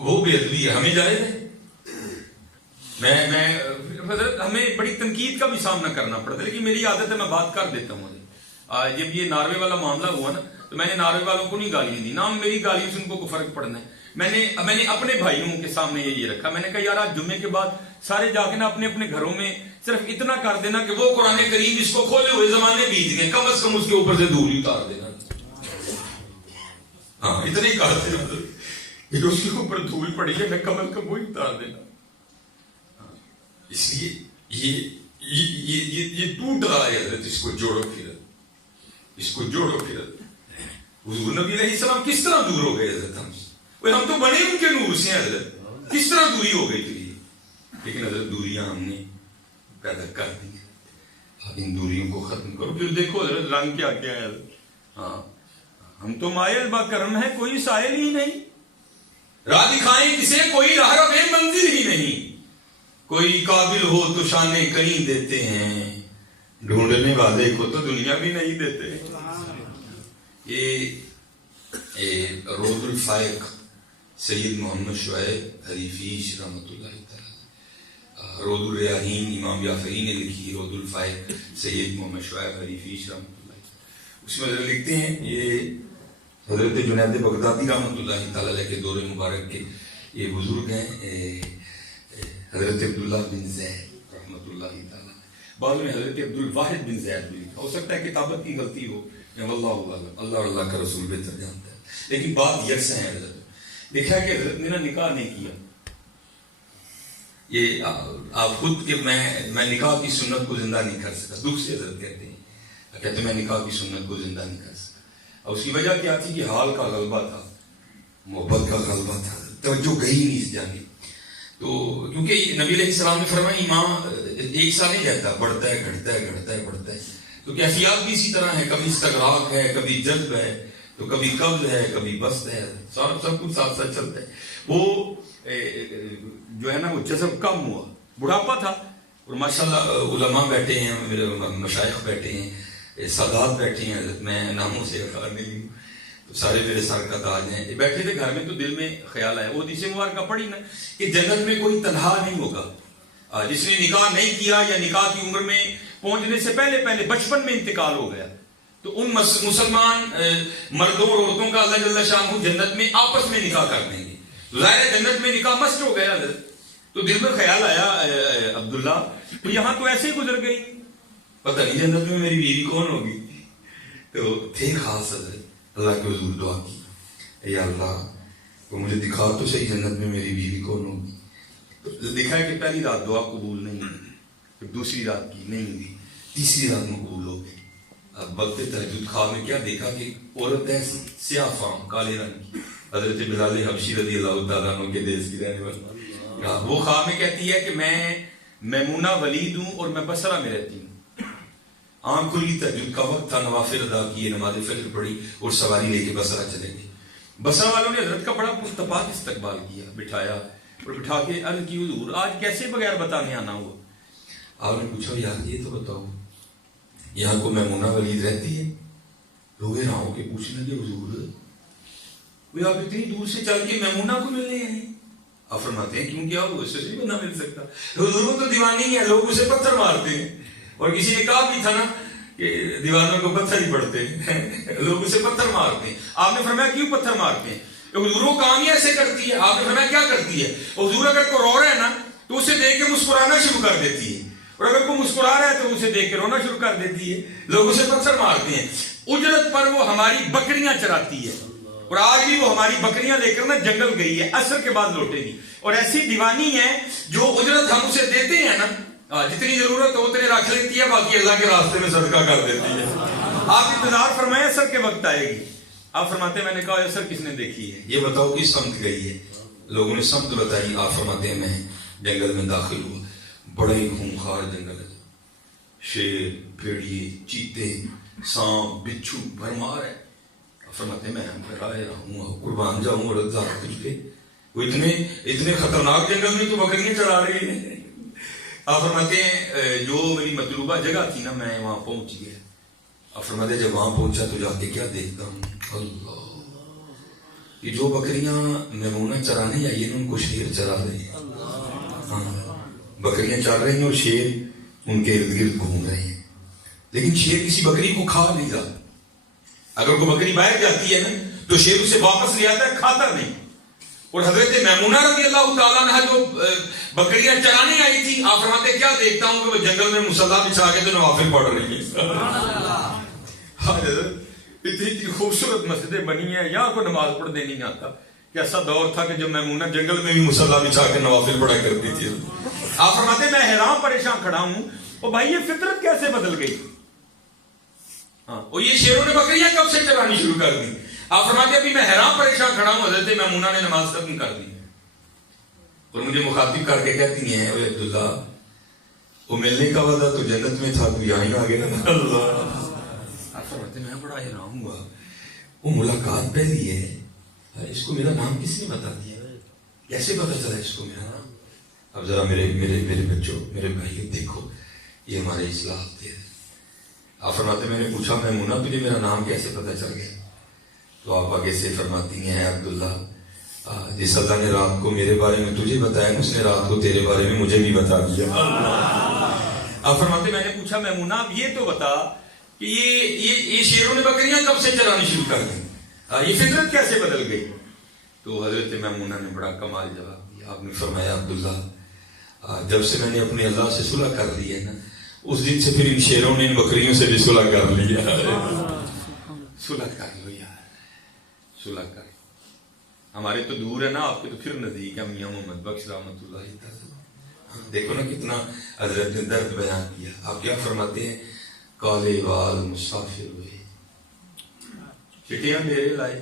وہ بے ادبی ہے, ہمیں جائز ہے. میں ہمیں بڑی تنقید کا بھی سامنا کرنا پڑتا ہے, لیکن میری عادت ہے میں بات کر دیتا ہوں. جب یہ ناروے والا معاملہ ہوا نا تو میں نے ناروے والوں کو نہیں گالیاں دی, نہ میری گالیوں سے ان کو فرق پڑنا ہے. میں نے اپنے بھائیوں کے سامنے یہ رکھا, میں نے کہا یار آج جمعے کے بعد سارے جا کے نا اپنے اپنے گھروں میں صرف اتنا کر دینا کہ وہ قرآن کریم اس کو کھولے ہوئے زمانے بیت گئے, کم از کم اس کے اوپر سے دھول اتار دینا. ہاں اتنے ہی کر دینا کہ اس کے اوپر دھول پڑی ہے میں کم از کم وہی اتار دینا. اس لیے یہ ٹوٹ رہا ہے حضرت, اس کو جوڑو پھر, اس کو جوڑو پھر. حضور نبی علیہ السلام کس طرح دور ہو گئے حضرت ہم سے, ہم تو بنے ان کے نور سے ہیں حضرت, کس طرح دوری ہو گئی تھی. لیکن حضرت دوریاں ہم نے پیدا کر دی. اب ان دوریوں کو ختم کرو. پھر دیکھو حضرت رنگ کیا کیا ہے حضرت. ہاں ہم تو مائل با کرم ہے کوئی سائل ہی نہیں, راہ دکھائیں کسے کوئی راہ رو منزل ہی نہیں, کوئی قابل ہو تو شانے کہیں دیتے ہیں, ڈھونڈنے والے کو تو دنیا بھی نہیں دیتے. یہ روض الفائق سید محمد شعیب حریفیش رحمۃ اللہ تعالی, روض الریاحین امام یافعی نے لکھی روض الفائق سید محمد شعیب حریفیش رحمۃ اللہ. اس میں لکھتے ہیں یہ حضرت جنید بغدادی رحمۃ اللہ تعالی علیہ کے دور مبارک کے یہ بزرگ ہیں, حضرت عبداللہ بن زید رحمۃ اللہ تعالی, بعد میں حضرت عبد الواحد بن زید بھی لکھا. ہو سکتا ہے کتابت کی غلطی ہو, اللہ اور اللہ کا رسول بہتر جانتا ہے, لیکن بات یکساں ہے. حضرت دیکھا کہ حضرت نے نکاح نہیں کیا. یہ آپ خود کہ میں نکاح کی سنت کو زندہ نہیں کر سکا, دکھ سے حضرت کہتے ہیں, کہتے میں نکاح کی سنت کو زندہ نہیں کر سکا. اور اس کی وجہ کیا تھی کہ حال کا غلبہ تھا, محبت کا غلبہ تھا, توجہ گئی نہیں اس جانب. تو کیونکہ نبی علیہ السلام نے فرمایا ایمان ایک سا نہیں رہتا, بڑھتا ہے گھٹتا ہے گھٹتا ہے بڑھتا ہے. تو کیفیات بھی اسی طرح ہے, کبھی استغراق ہے, کبھی جذب ہے, تو کبھی قبض ہے, کبھی بست ہے, سب کچھ ساتھ ساتھ چلتا ہے. وہ جو ہے نا وہ جذب کم ہوا, بڑھاپا تھا, اور ماشاءاللہ علماء بیٹھے ہیں, مشائخ بیٹھے ہیں, سادات بیٹھے ہیں, میں ناموں سے خبر نہیں ہوں, تو سارے میرے سر کا تاج ہیں, بیٹھے تھے گھر میں. تو دل میں خیال آیا, وہ حدیث مبارکہ پڑھی نا کہ جنت میں کوئی تنہا نہیں ہوگا. جس نے نکاح نہیں کیا یا نکاح کی عمر میں پہنچنے سے پہلے بچپن میں انتقال ہو گیا, تو ان مسلمان مردوں اور عورتوں کا اللہ جل شانہ جنت میں آپس میں نکاح کر دیں گے. ظاہر ہے جنت میں نکاح مست ہو گیا. تو دل میں خیال آیا عبداللہ تو یہاں تو ایسے ہی گزر گئی, پتہ نہیں جنت میں میری بیوی کون ہوگی. تو تھے خاص حضرت اللہ کے حضور دعا کی, اے اللہ تو مجھے دکھا تو صحیح جنت میں میری بیوی کون ہوگی. تو دیکھا ہے کہ پہلی رات دعا قبول نہیں ہوئی, پھر دوسری رات کی نہیں ہوئی, تیسری رات میں قبول ہو گئی. اب وقت تہجد خواب میں کیا دیکھا کہ عورت ہے سیاہ فام کالے رنگ کی, حضرت بلال حبشی رضی اللہ تعالیٰ عنہ کے دیس کی رہنے والی. وہ خواب میں کہتی ہے کہ میں میمونہ ولید ہوں اور میں بصرہ میں رہتی ہوں. آنکھ کھلی, تہجد کا وقت تھا, نوافل ادا کیے, نماز فجر پڑھی اور سواری لے کے بصرہ چلے گئے. بصرہ والوں نے حضرت کا بڑا پرتپاک استقبال کیا, بٹھایا اور بٹھا کے عرض کی حضور آج کیسے بغیر بتانے آنا ہوا. آپ نے پوچھا یار یہ تو بتاؤ یہاں کو میمونہ ولید رہتی ہے. لوگ راہوں کے پوچھنے لگے حضور وہ آپ اتنی دور سے چل کے میمونہ کو ملنے آئے. آپ فرماتے ہیں کیوں کیا وہ اس سے نہیں بندہ مل سکتا. حضور وہ تو دیوانی ہے, لوگ اسے پتھر مارتے ہیں, اور کسی نے کہا بھی تھا نا کہ دیوانوں کو پتھر ہی پڑتے ہیں, لوگ اسے پتھر مارتے ہیں. آپ نے فرمایا کیوں پتھر مارتے ہیں. حضور وہ کام ہی ایسے کرتی ہے. آپ نے فرمایا کیا کرتی ہے. حضور اگر کوئی رو رہا ہے نا تو اسے دیکھ کے مسکرانا شروع کر دیتی ہے, اور اگر کوئی مسکرا رہا ہے تو اسے دیکھ کے رونا شروع کر دیتی ہے. لوگ اسے پتھر مارتے ہیں. اجرت پر وہ ہماری بکریاں چراتی ہے, اور آج بھی وہ ہماری بکریاں لے کر نا جنگل گئی ہے, عصر کے بعد لوٹے گی. اور ایسی دیوانی ہے جو اجرت ہم اسے دیتے ہیں نا جتنی ضرورت ہو اتنے رکھ لیتی ہے, باقی اللہ کے راستے میں صدقہ کر دیتی ہے. آپ انتظار فرمائیں عصر کے وقت آئے گی. آپ فرماتے ہیں میں نے کہا عصر کس نے دیکھی ہے, یہ بتاؤ کس سمت گئی ہے. لوگوں نے سمت بتائی. آپ فرماتے ہیں میں جنگل میں داخل ہوا, بڑا ہی خونخوار جنگل ہے, شیر, بھیڑیے, چیتے, سانپ, بچھو بھرمار ہے. فرماتے ہیں میں ہم پر آیا ہوں, قربان جاؤں اور ذات تجھ پہ. وہ اتنے خطرناک جنگل میں تو بکریاں چلا رہی ہیں. آپ فرماتے ہیں جو میری مطلوبہ جگہ تھی نا میں وہاں پہنچ گیا. آپ فرماتے ہیں جب وہاں پہنچا تو جا کے کیا دیکھتا ہوں, اللہ, یہ جو بکریاں میمونہ چرانے آئی ہیں ان کو شیر چرا رہے ہیں. ہاں, بکریاں چر رہی ہیں اور شیر ان کے ارد گرد گھوم رہے ہیں. لیکن شیر کسی بکری کو کھا نہیں رہا. اگر کوئی بکری باہر جاتی ہے نا تو شیر اسے واپس لے آتا ہے, کھاتا نہیں. اور حضرت میمونہ رضی اللہ تعالیٰ عنہ جو بکریاں چرانے آئی تھی, آپ فرماتے کیا دیکھتا ہوں کہ وہ جنگل میں مصلی بچھا کے تو نوافل پڑھ رہی ہیں. اتنی خوبصورت مسجدیں بنی ہیں, یہاں کو نماز پڑھنے نہیں آتا. کہ ایسا دور تھا کہ جب میمونہ جنگل میں بھی مصلی بچھا کے نوافل پڑھا کرتی تھی. آپ فرماتے میں حیران پریشان کھڑا ہوں, اور بھائی یہ فطرت کیسے بدل گئی. ہاں, اور یہ شیروں نے بکریاں کب سے چرانی شروع کر دی. آپ فرماتے ابھی میں حیران پریشان کھڑا ہوں, حضرت میمونہ نے نماز ختم کر دی اور مجھے مخاطب کر کے کہتی ہیں اے عبداللہ, وہ ملنے کا وعدہ تو جنت میں تھا, تو یہاں ہی آ گیا. آپ فرماتے میں بڑا حیران ہوا, وہ ملاقات پہلی ہے, اس کو میرا نام کس نے بتا دیا, کیسے پتا چلا اس کو میرا نام. اب ذرا میرے بچوں, میرے بھائیوں, دیکھو یہ ہمارے اصلاح تھے. آپ فرماتے میں نے پوچھا میمونہ تجھے میرا نام کیسے پتا چل گیا. تو آپ آگے سے فرماتی ہیں عبداللہ, جس اللہ نے رات کو میرے بارے میں تجھے بتایا اس نے رات کو تیرے بارے میں مجھے بھی بتا دیا. آپ فرماتے میں نے پوچھا میمونہ اب یہ تو بتا کہ یہ شیروں نے بکریاں کب سے چرانی شروع کر دی, یہ فطرت کیسے بدل گئی. تو حضرت میمونہ نے بڑا کمال جواب دیا. آپ نے فرمایا عبداللہ, جب سے میں نے اپنے اللہ سے صلح کر لی ہے نا, اس دن سے پھر ان شیروں نے ان بکریوں سے بھی صلح کر لیا. صلح کر لو یار, صلح کر. ہمارے تو دور ہے نا, آپ کے تو پھر نزدیک ہے. میاں محمد بخش رحمۃ اللہ تعالی, دیکھو نا کتنا حضرت نے درد بیان کیا. آپ کیا فرماتے ہیں, کالے وال مسافر ہوئے, چٹیاں ڈیرے لائے.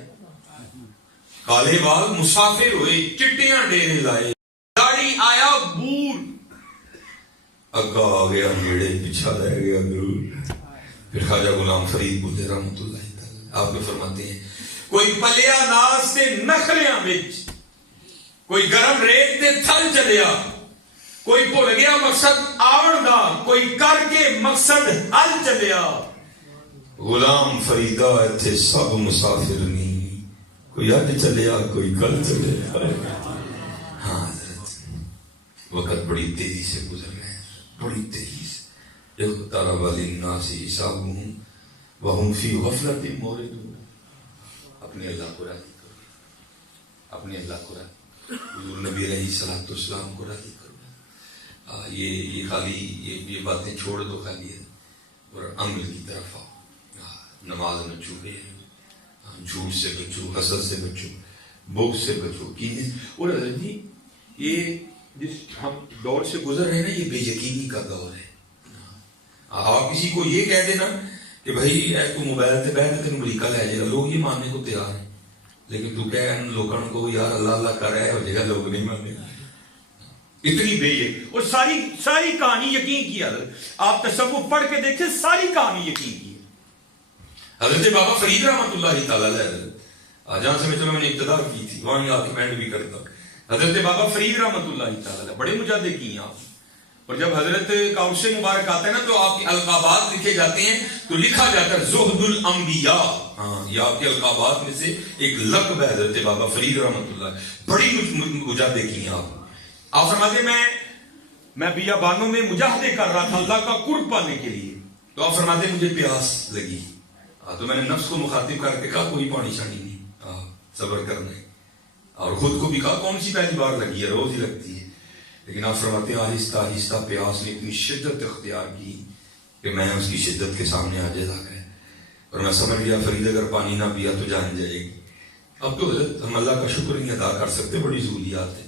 کالے وال مسافر ہوئے, چٹیاں ڈیرے لائے. داڑھی آیا بور, اگا آ گیا نیڑے, پیچھا رہ گیا دور. پھر خواجہ غلام فرید بولے رحمۃ اللہ تعالی, آپ کو فرماتے ہیں کوئی پلیا ناز تے نخلیاں وچ, کوئی گرم ریت تے تھل چلیا, کوئی بھول گیا مقصد آون دا, کوئی کر کے مقصد حل چلیا. غلام فریدا ایتھے سب مسافر نہیں, کوئی اج چلیا کوئی کل چلیا. ہاں حضرت, وقت بڑی تیزی سے گزر رہے ہیں, بڑی تیزی سے. اقترب للناس حسابهم وهم فی غفلۃ معرضون. اپنے اللہ کو راضی کرو, اپنے اللہ کو راضی, حضور نبی علیہ الصلوۃ والسلام کو راضی کرو. یہ خالی یہ باتیں چھوڑ دو خالی ہے, اور عمل کی طرف آؤ. نماز نہ چھوڑے, جھوٹ سے بچو, حسد سے بچو, بغض سے بچو, کینے. اور حضرت جی یہ جس ہم دور سے گزر رہے ہیں نا, یہ بے یقینی کا دور ہے. آپ کسی کو یہ کہہ دینا کہ بھائی تو موبائل سے بیٹھ تین امریکہ لے جائے گا, لوگ یہ ماننے کو تیار ہیں. لیکن تو کہہ ان لوگوں کو یار اللہ اللہ کر رہا ہے, ہو جائے گا, لوگ نہیں ماننے. اتنی بے یقین, اور ساری کہانی یقین کی. آپ تصوف پڑھ کے دیکھیں, ساری کہانی یقین کی. حضرت بابا فرید رحمۃ اللہ تعالیٰ علیہ, جہاں سے میں نے ابتدا کی تھی وہاں آ کے میں بھی کرتا ہوں. حضرت بابا فرید رحمۃ اللہ تعالیٰ بڑے مجاہدے کی ہیں آپ. اور جب حضرت کا عرش مبارک آتا ہے نا تو آپ کے القابات لکھے جاتے ہیں, تو لکھا جاتا ہے زہد الانبیاء. ہاں, یہ آپ کے القابات میں سے ایک لقب ہے حضرت بابا فرید رحمۃ اللہ. بڑی مجاہدے کی ہیں آپ. آپ فرماتے میں بیابانوں میں مجاہدے کر رہا تھا اللہ کا قرب پانے کے لیے. تو آپ فرماتے مجھے پیاس لگی, تو میں نے نفس کو مخاطب کر کے کہا کوئی پانی شانی نہیں, صبر کرنا ہے. اور خود کو بھی کہا کون سی پہلی بار لگی ہے, روز ہی لگتی ہے. لیکن آپ فرماتے ہیں آہستہ آہستہ پیاس نے اتنی شدت اختیار کی کہ میں اس کی شدت کے سامنے عاجز آ گیا, اور میں سمجھ گیا فرید اگر پانی نہ پیا تو جان جائے گی. اب تو حضرت ہم اللہ کا شکر نہیں ادا کر سکتے, بڑی ضروریات ہیں.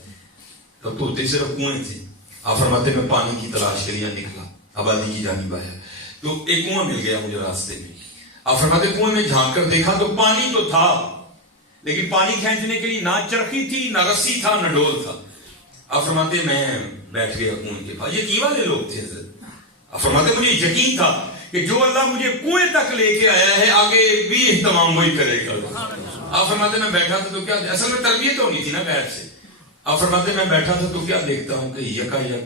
تب تو ہوتے صرف کنویں تھے. آپ فرماتے میں پانی کی تلاش کے لیے نکلا, آبادی کی جانب آیا, تو ایک کنواں مل گیا مجھے راستے میں. آپ فرماتے کنویں میں جھانک کر دیکھا تو پانی تو تھا, لیکن پانی کھینچنے کے لیے نہ چرخی تھی, نہ رسی تھا, نہ ڈول تھا. آپ فرماتے میں بیٹھ گیا کنویں کے پاس. یقین والے لوگ تھے حضرت. آپ فرماتے مجھے یقین تھا کہ جو اللہ مجھے کنویں تک لے کے آیا ہے آگے بھی اہتمام وہی کرے گا. آپ فرماتے میں بیٹھا تھا تو کیا اصل میں تربیت ہونی تھی نا بیٹھ سے. آپ فرماتے میں بیٹھا تھا تو کیا دیکھتا ہوں کہ یکا یک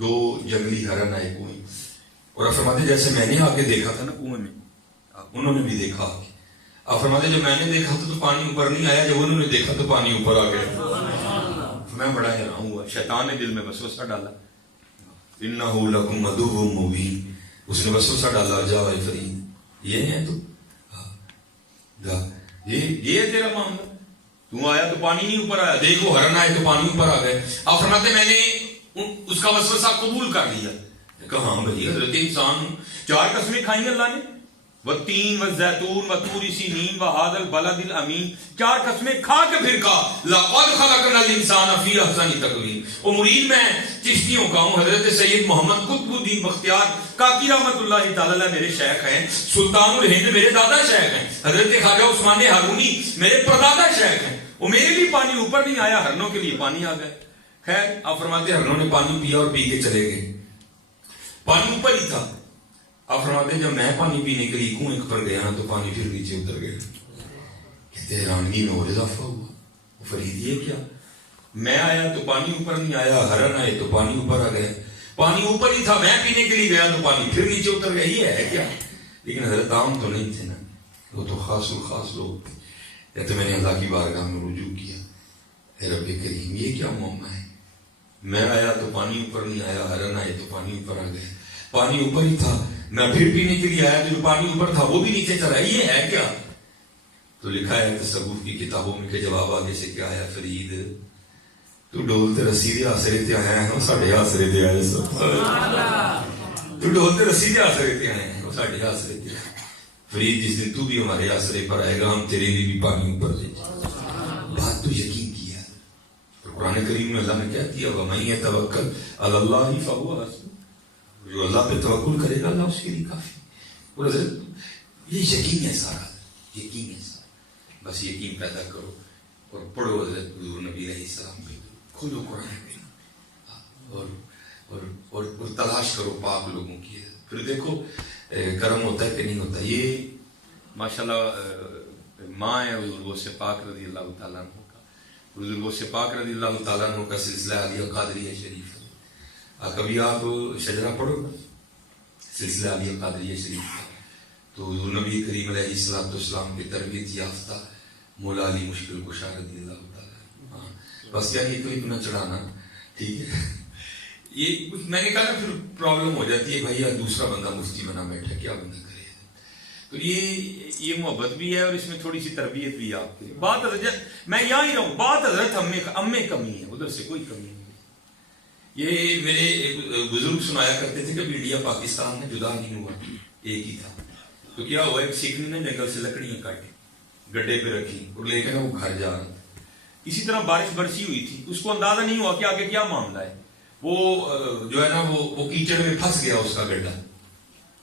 2 جنگلی ہرن آئے کنویں، اور آپ فرماتے جیسے میں نے آگے دیکھا تھا نا کنویں میں، انہوں نے بھی دیکھا آگے. آپ فرماتے جب میں نے دیکھا تھا تو پانی اوپر نہیں آیا، جب انہوں نے دیکھا تو پانی اوپر آ گیا. میں بڑا حیران ہوا. شیطان نے دل میں وسوسہ ڈالا، انہ لکم عدو مبین، اس نے وسوسہ ڈالا جا اے فرید یہ ہے تو یہ ہے تیرا معاملہ، تو آیا تو پانی نہیں اوپر آیا، دیکھو ہرن آئے تو پانی اوپر آ گئے. آپ فرماتے میں نے اس کا وسوسہ قبول کر لیا. کہا ہاں بھائی حضرت انسان ہوں. 4 قسمیں کھائیں اللہ نے، والتین والزیتون وطور سینین وہذا البلد الامین. 4 قسمیں کھا کے پھر کہا لقد خلقنا الانسان فی احسن تقویم. وہ مرید میں چشتیوں کا ہوں. حضرت سید محمد قطب الدین بختیار کاکی رحمت اللہ تعالی علیہ میرے شیخ ہیں. سلطان الہند میرے دادا شیخ ہیں. حضرت خواجہ عثمان ہارونی میرے پردادا شیخ ہیں. وہ میرے لیے پانی اوپر نہیں آیا، ہرنوں کے لیے پانی آ گئے. خیر آپ فرماتے ہرنوں نے پانی پیا اور پی کے چلے گئے، پانی اوپر ہی تھا. آپ فرماتے جب میں پانی پینے کے لیے کنویں پر گیا تو پانی پھر نیچے اتر گیا. کہتے حیرانگی میں اور اضافہ ہوا. فرید یہ کیا؟ میں آیا تو پانی اوپر نہیں آیا، ہرن آئے تو پانی اوپر آ گیا. پانی اوپر ہی تھا، میں پینے کے لیے گیا تو پانی پھر نیچے اتر گیا. یہ ہے کیا؟ لیکن حضرت عام تو نہیں تھے نا، وہ تو خاص الخاص لوگ تھے. تو میں نے اللہ کی بارگاہ میں رجوع کیا، اے رب کریم یہ کیا معاملہ ہے؟ میں آیا تو پانی اوپر نہیں آیا، ہرن آئے تو پانی اوپر آ گئے. پانی اوپر ہی تھا، میں پھر پینے کے لیے آیا تو جو پانی اوپر تھا وہ بھی نیچے چلا. یہ ہے کیا؟ تو لکھا ہے تصوف کی کتابوں میں کہ جواب آگے سے کیا آیا، فرید تو ڈولتے رسی دے آسرے تے آیا ہے، وہ ساڑھے آسرے تے آئے. تو ڈولتے رسی دے آسرے تے آئے ہیں، وہ ساڑھے آسرے تے آئے. فرید جس دن تو بھی ہمارے آسرے پر آئے گا ہم تیرے لیے بھی پانی اوپر لے جائیں. بات تو یقین کیا. قرآن کریم میں اللہ نے کیا کیا، وَمَن يَتَوَكَّلْ عَلَى اللَّهِ فَهُوَ حَسْبُهُ. جو اللہ پہ توکل کرے گا اللہ اس کے لیے کافی. اور حضرت یہ یقین ہے سارا، یقین ہے سارا. بس یقین پیدا کرو اور پڑھو حضرت حضور نبی علیہ السلام پہ، کھولو قرآن کریم اور تلاش کرو پاک لوگوں کی. پھر دیکھو کرم ہوتا ہے کہ نہیں ہوتا. یہ ماشاءاللہ ماں ہے حضور غوث پاک رضی اللہ تعالیٰ عنہ کا. حضور غوث پاک رضی اللہ تعالیٰ عنہ کا سلسلہ عالیہ قادریہ شریف. کبھی آپ شجرہ پڑھو نا سلسلہ عالیہ قادریہ شریف کا، تو حضور نبی کریم علیہ الصلوۃ والسلام کی تربیت یافتہ مولا علی مشکل کشا رضی اللہ تعالیٰ. ہاں بس کیا یہ کلپ نہ چڑھانا، ٹھیک ہے. یہ میں نے کہا نا پھر پرابلم ہو جاتی ہے بھائی دوسرا بندہ مفتی بنا بیٹھا، کیا بندہ کرے. تو یہ محبت بھی ہے اور اس میں تھوڑی سی تربیت بھی ہے آپ کی. بات حضرت میں یہاں ہی رہوں، بات حضرت ہم میں کمی ہے، ادھر سے کوئی کمی نہیں. یہ میرے ایک بزرگ سنایا کرتے تھے کہ انڈیا پاکستان میں جدا نہیں ہوا، ایک ہی تھا. تو کیا ہوا، ایک سکھ نے جنگل سے لکڑیاں کاٹی، گڈے پہ رکھی اور لے کر وہ گھر جا رہا. اسی طرح بارش برسی ہوئی تھی، اس کو اندازہ نہیں ہوا کہ آگے کیا معاملہ ہے. وہ جو ہے نا وہ کیچڑ میں پھنس گیا اس کا گڈا.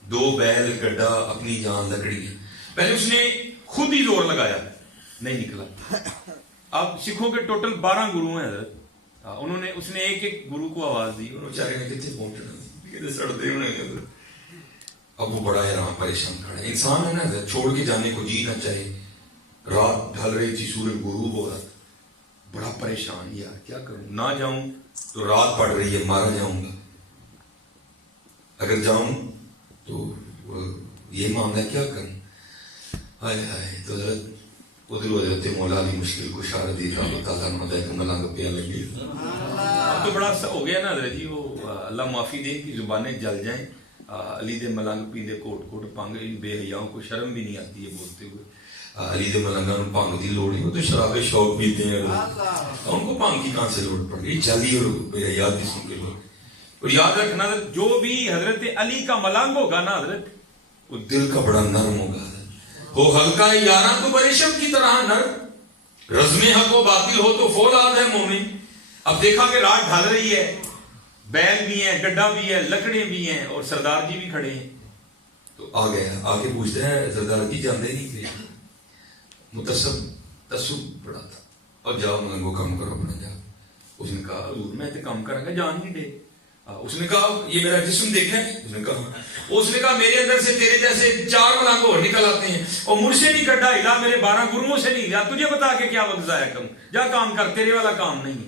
2 بیل گڈا اپنی جان لکڑی. پہلے اس نے خود ہی زور لگایا، نہیں نکلا. اب سکھوں کے ٹوٹل 12 گرو ہیں حضرت. اس نے ایک گرو کو آواز دی اور بیچارے نے کتنے پہنچنا سڑتے ہوئے. اب وہ بڑا حیران پریشان کھڑا ہے. انسان ہے نا چھوڑ کے جانے کو جی نہ چاہے. رات ڈھل رہی تھی، سورج غروب ہو رہا تھا، بڑا پریشان، یار کیا کروں، نہ جاؤں تو رات پڑ رہی ہے مارا جاؤں گا، اگر جاؤں تو یہ معاملہ کیا کروں. ہائے ہائے. تو حضرت ادھر حضرت مولا علی مشکل کشا رضی اللہ تعالیٰ عنہ کو ملنگ پیا لگی. اب تو بڑا ہو گیا نا حضرت جی، وہ اللہ معافی دے کہ زبانیں جل جائیں. علی دے ملنگ پیندے کوٹ کوٹ پانگ، ان بے حیاؤں کو شرم بھی نہیں آتی ہے بولتے ہوئے. علی دے ملنگاں نوں پانگ دی لوڑ نہیں، وہ تو شراب شوق پیتے ہیں، ان کو پانگ کی کہاں سے لوڑ پڑ گئی. جلی اور بے حیا قسم کے لوگ. اور یاد رکھنا جو بھی حضرت علی کا ملنگ ہوگا نا حضرت، وہ دل کا بڑا نرم ہوگا. ہو ہلکا یاراں تو بریشم کی طرح نرم، رزم حق و باطل ہو تو فولاد ہے مومن. اب دیکھا کہ رات ڈھل رہی ہے، بیل بھی ہیں، گڈھا بھی ہے، لکڑیں بھی ہیں اور سردار جی بھی کھڑے ہیں. تو آ گیا، آ کے پوچھتے ہیں سردار جی جاندے نہیں تھے. تصب بڑا تھا. اور جاؤ ملنگو کام کرو اپنا جاؤ. اس نے کہا حضور میں تو کام کروں گا، جان نہیں دے. اس نے کہا یہ میرا جسم دیکھا ہے؟ اس نے کہا. اس نے کہا میرے اندر سے تیرے جیسے 4 ملنگ اور نکل آتے ہیں اور مجھ سے نہیں گڈھا ہلا، میرے 12 گروؤں سے نہیں ہلا. تجھے بتا کے کیا وقت ضائع کروں، جا کام کر، تیرے والا کام نہیں ہے.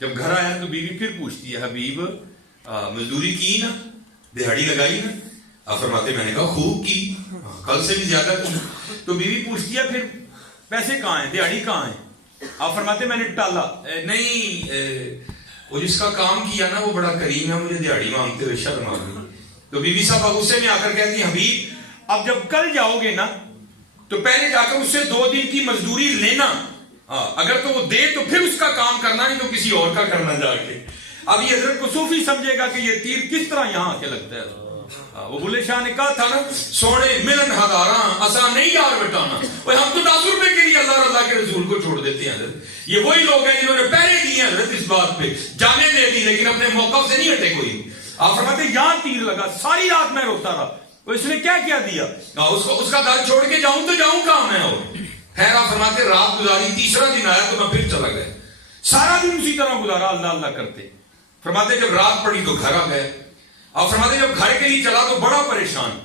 جب گھر آیا تو بیوی پھر پوچھتی ہے حبیب مزدوری کی نا, دہاڑی لگائی نا؟ آپ فرماتے میں نے کہا خوب کی, کل سے بھی زیادہ کی. تو بیوی پوچھتی ہے پھر پیسے کہاں ہیں, دہاڑی کہاں ہے؟ آپ فرماتے میں نے ٹالا, نہیں وہ جس کا کام کیا نا وہ بڑا کریم ہے, مجھے دہاڑی مانگتے ہوئے شرم آ گئی. تو بی بی صاحب غصے میں آ کر کہتی حبیب اب جب کل جاؤ گے نا تو پہلے جا کر اس سے 2 دن کی مزدوری لینا, اگر تو وہ دے تو پھر اس کا کام کرنا, نہیں تو کسی اور کا کرنا جا کے. اب یہ حضرت کو صوفی سمجھے گا کہ یہ تیر کس طرح یہاں آ کے لگتا ہے. وہ بلے شاہ نے کہا تھا نا سونے ملن ہزاراں اساں نہیں یار بٹانا, ہم تو 10 روپے کے لیے اللہ اللہ کے رسول کو چھوڑ دیتے ہیں. حضرت یہ وہی لوگ ہیں جنہوں نے پہلے دیے ہیں حضرت اس بات پہ, جانے دے دی لیکن اپنے موقف سے نہیں ہٹے کوئی. آپ فرماتے یہاں تیر لگا, ساری رات میں روتا رہا, تو اس نے کیا دیا, اس کا گھر چھوڑ کے جاؤں تو جاؤں کہاں میں. اور خیر آپ فرماتے رات گزاری, تیسرا دن آیا تو میں پھر چلا گیا, سارا دن اسی طرح گزارا اللہ اللہ کرتے. فرماتے جب رات پڑی تو گھر آ گئے. آپ فرماتے جب گھر کے لیے چلا تو بڑا پریشان.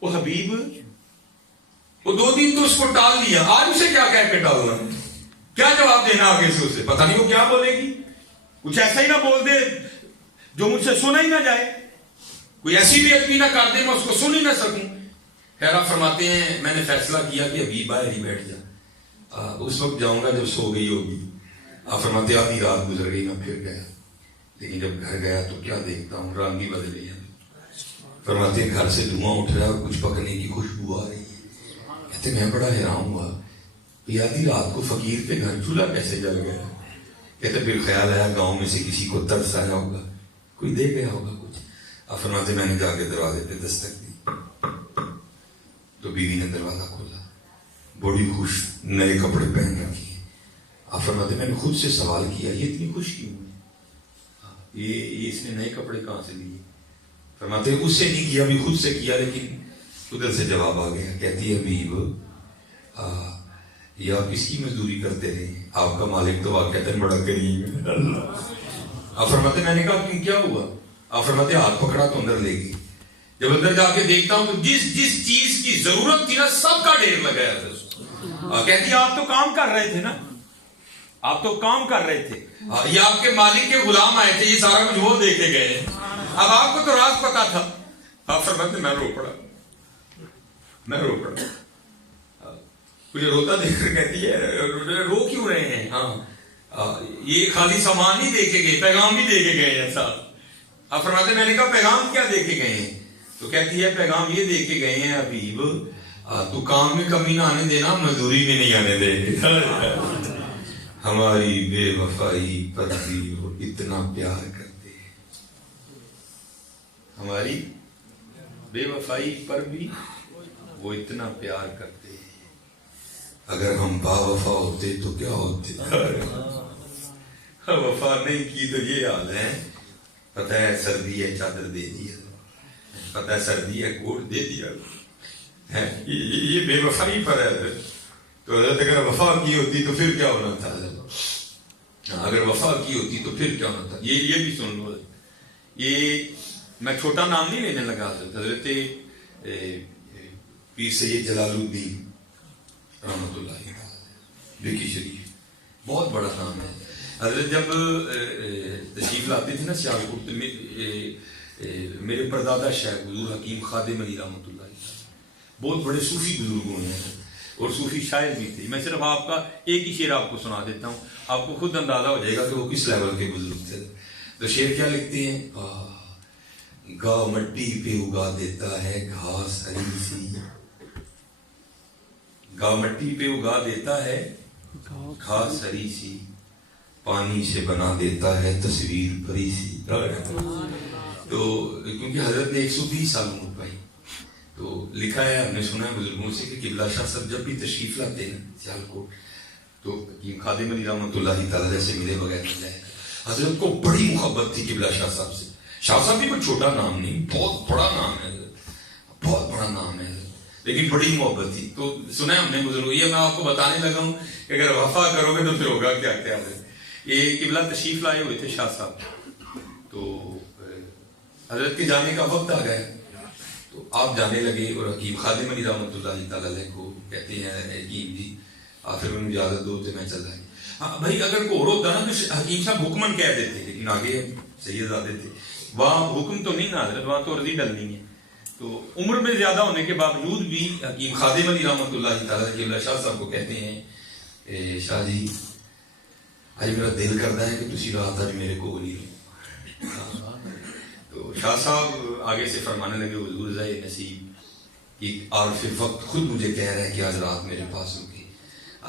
وہ حبیب وہ 2 دن تو اس کو ٹال دیا, آج اسے کیا کہہ کے ٹالنا, کیا جواب دینا آگے سے اسے, پتہ نہیں وہ کیا بولے گی, کچھ ایسا ہی نہ بول دے جو مجھ سے سنا ہی نہ جائے, کوئی ایسی بھی ادبی نہ کر دے میں اس کو سن ہی نہ سکوں. خیر آپ فرماتے ہیں میں نے فیصلہ کیا کہ ابھی باہر ہی بیٹھ جا, اس وقت جاؤں گا جب سو گئی ہوگی. آپ فرماتے آدھی رات گزر گئی, میں پھر گیا, لیکن جب گھر گیا تو کیا دیکھتا ہوں رنگ ہی بدل گیا. فرماتے ہیں گھر سے دھواں اٹھ رہا ہے اور کچھ پکنے کی خوشبو آ رہی ہے. کہتے میں بڑا حیران ہوا, یہ آدھی رات کو فقیر پہ گھر چولہا کیسے جل گیا. کہتے پھر خیال آیا گاؤں میں سے کسی کو ترس آیا ہوگا, کوئی دے گیا ہوگا کچھ. آپ فرماتے میں نے جا کے دروازے پہ دستک دی تو بیوی نے دروازہ کھولا, بڑی خوش, نئے کپڑے پہن رکھے ہیں. آپ فرماتے میں نے خود سے سوال کیا یہ اتنی خوش کیوں ہے, یہ اس نے نئے کپڑے کہاں سے لیے. فرماتے اس سے نہیں کیا, بھی خود سے کیا, لیکن ادھر سے جواب آ گیا. کہتی ہے حبیب یہ آپ کس کی مزدوری کرتے رہے, آپ کا مالک تو واقعتاً بڑا کریم ہے. آپ فرماتے میں نے کہا کیوں کیا ہوا. آپ فرماتے ہاتھ پکڑا تو اندر لے گئی. جب اندر جا کے دیکھتا ہوں تو جس چیز کی ضرورت تھی نا سب کا ڈھیر لگایا تھا. کہتی آپ تو کام کر رہے تھے نا, آپ تو کام کر رہے تھے, یہ آپ کے مالک کے غلام آئے تھے, یہ سارا کچھ وہ دے کے گئے, اب آپ کو تو راز پتا تھا. آپ فرماتے میں رو پڑا. مجھے روتا دیکھ کر کہتی ہے رو کیوں رہے ہیں, یہ خالی سامان نہیں دے کے گئے, پیغام بھی دے کے گئے ہیں صاحب. آپ فرماتے میں نے کہا پیغام کیا دے کے گئے ہیں. تو کہتی ہے پیغام یہ دے کے گئے ہیں حبیب تو کام میں کمی نہ آنے دینا, مزدوری بھی نہیں آنے دے. ہماری بے وفائی پر بھی وہ اتنا پیار کرتے ہیں, ہماری بے وفائی پر بھی وہ اتنا پیار کرتے ہیں. اگر ہم با وفا ہوتے تو کیا ہوتے, وفا نہیں کی تو یہ حال ہے. پتہ ہے سردی ہے چادر دے دیا, پتہ ہے سردی ہے کوٹ دے دیا, یہ بے وفائی پر ہے. تو حضرت اگر وفا کی ہوتی تو پھر کیا ہونا تھا, اگر وفا کی ہوتی تو پھر کیا ہونا تھا. یہ بھی سن لو, یہ میں چھوٹا نام نہیں لینے لگا. حضرت پیر سید جلال الدین رحمۃ اللہ لکھی شریف بہت بڑا نام ہے. حضرت جب تشریف لاتے تھے نا سیالکوٹ, میرے پردادا شیخ حضور حکیم خادم علی رحمۃ اللہ بہت بڑے صوفی بزرگ ہوئے ہیں اور صوفی شاعر بھی تھے. میں صرف آپ کا ایک ہی شعر آپ کو سنا دیتا ہوں, آپ کو خود اندازہ ہو جائے گا کہ وہ کس لیول کے بزرگ تھے. تو شعر کیا لکھتے ہیں, گاؤں مٹی پہ اگا دیتا ہے گھاس ہری سی, گاؤں مٹی پہ اگا دیتا ہے گھاس ہری سی, پانی سے بنا دیتا ہے تصویر پری سی. تو کیونکہ حضرت نے 120 سال عمر پائی, تو لکھا ہے, ہم نے سنا ہے بزرگوں سے کہ قبلہ شاہ صاحب جب بھی تشریف لاتے ہیں سیالکوٹ تو حکیم خادم علی رحمۃ اللہ تعالیٰ سے ملے بغیر نہیں جائے. حضرت کو بڑی محبت تھی قبلہ شاہ صاحب سے. شاہ صاحب بھی کوئی چھوٹا نام نہیں, بہت بڑا نام ہے, بہت بڑا نام ہے, لیکن بڑی محبت تھی. تو سنا ہے ہم نے بزرگ, یہ میں آپ کو بتانے لگا ہوں کہ اگر وفا کرو گے تو پھر ہوگا کیا کیا ہے. یہ قبلہ تشریف لائے ہوئے تھے شاہ صاحب, تو حضرت کے جانے کا وقت آ گیا تو آپ جانے لگے اور حکیم خادم علی رحمۃ اللہ تعالیٰ کو کہتے ہیں حکیم جی آپ پھر انہیں اجازت دو تو میں چل جائیں. ہاں بھائی اگر کوڑ ہوتا نا تو حکیم صاحب حکمن کہہ دیتے، لیکن آگے سید زادے تھے، وہاں حکم تو نہیں نا حضرت، وہاں تو رضی ڈلنی ہے. تو عمر میں زیادہ ہونے کے باوجود بھی حکیم خادم علی رحمۃ اللہ تعالیٰ شاہ صاحب کو کہتے ہیں شاہ جی آج میرا دل کرتا ہے کہ تسی رات آج میرے کو نہیں رہو. تو شاہ صاحب آگے سے فرمانے لگے حضور ذائے نصیب کہ عارف وقت خود مجھے کہہ رہا ہے کہ آج رات میرے پاس ہوگی،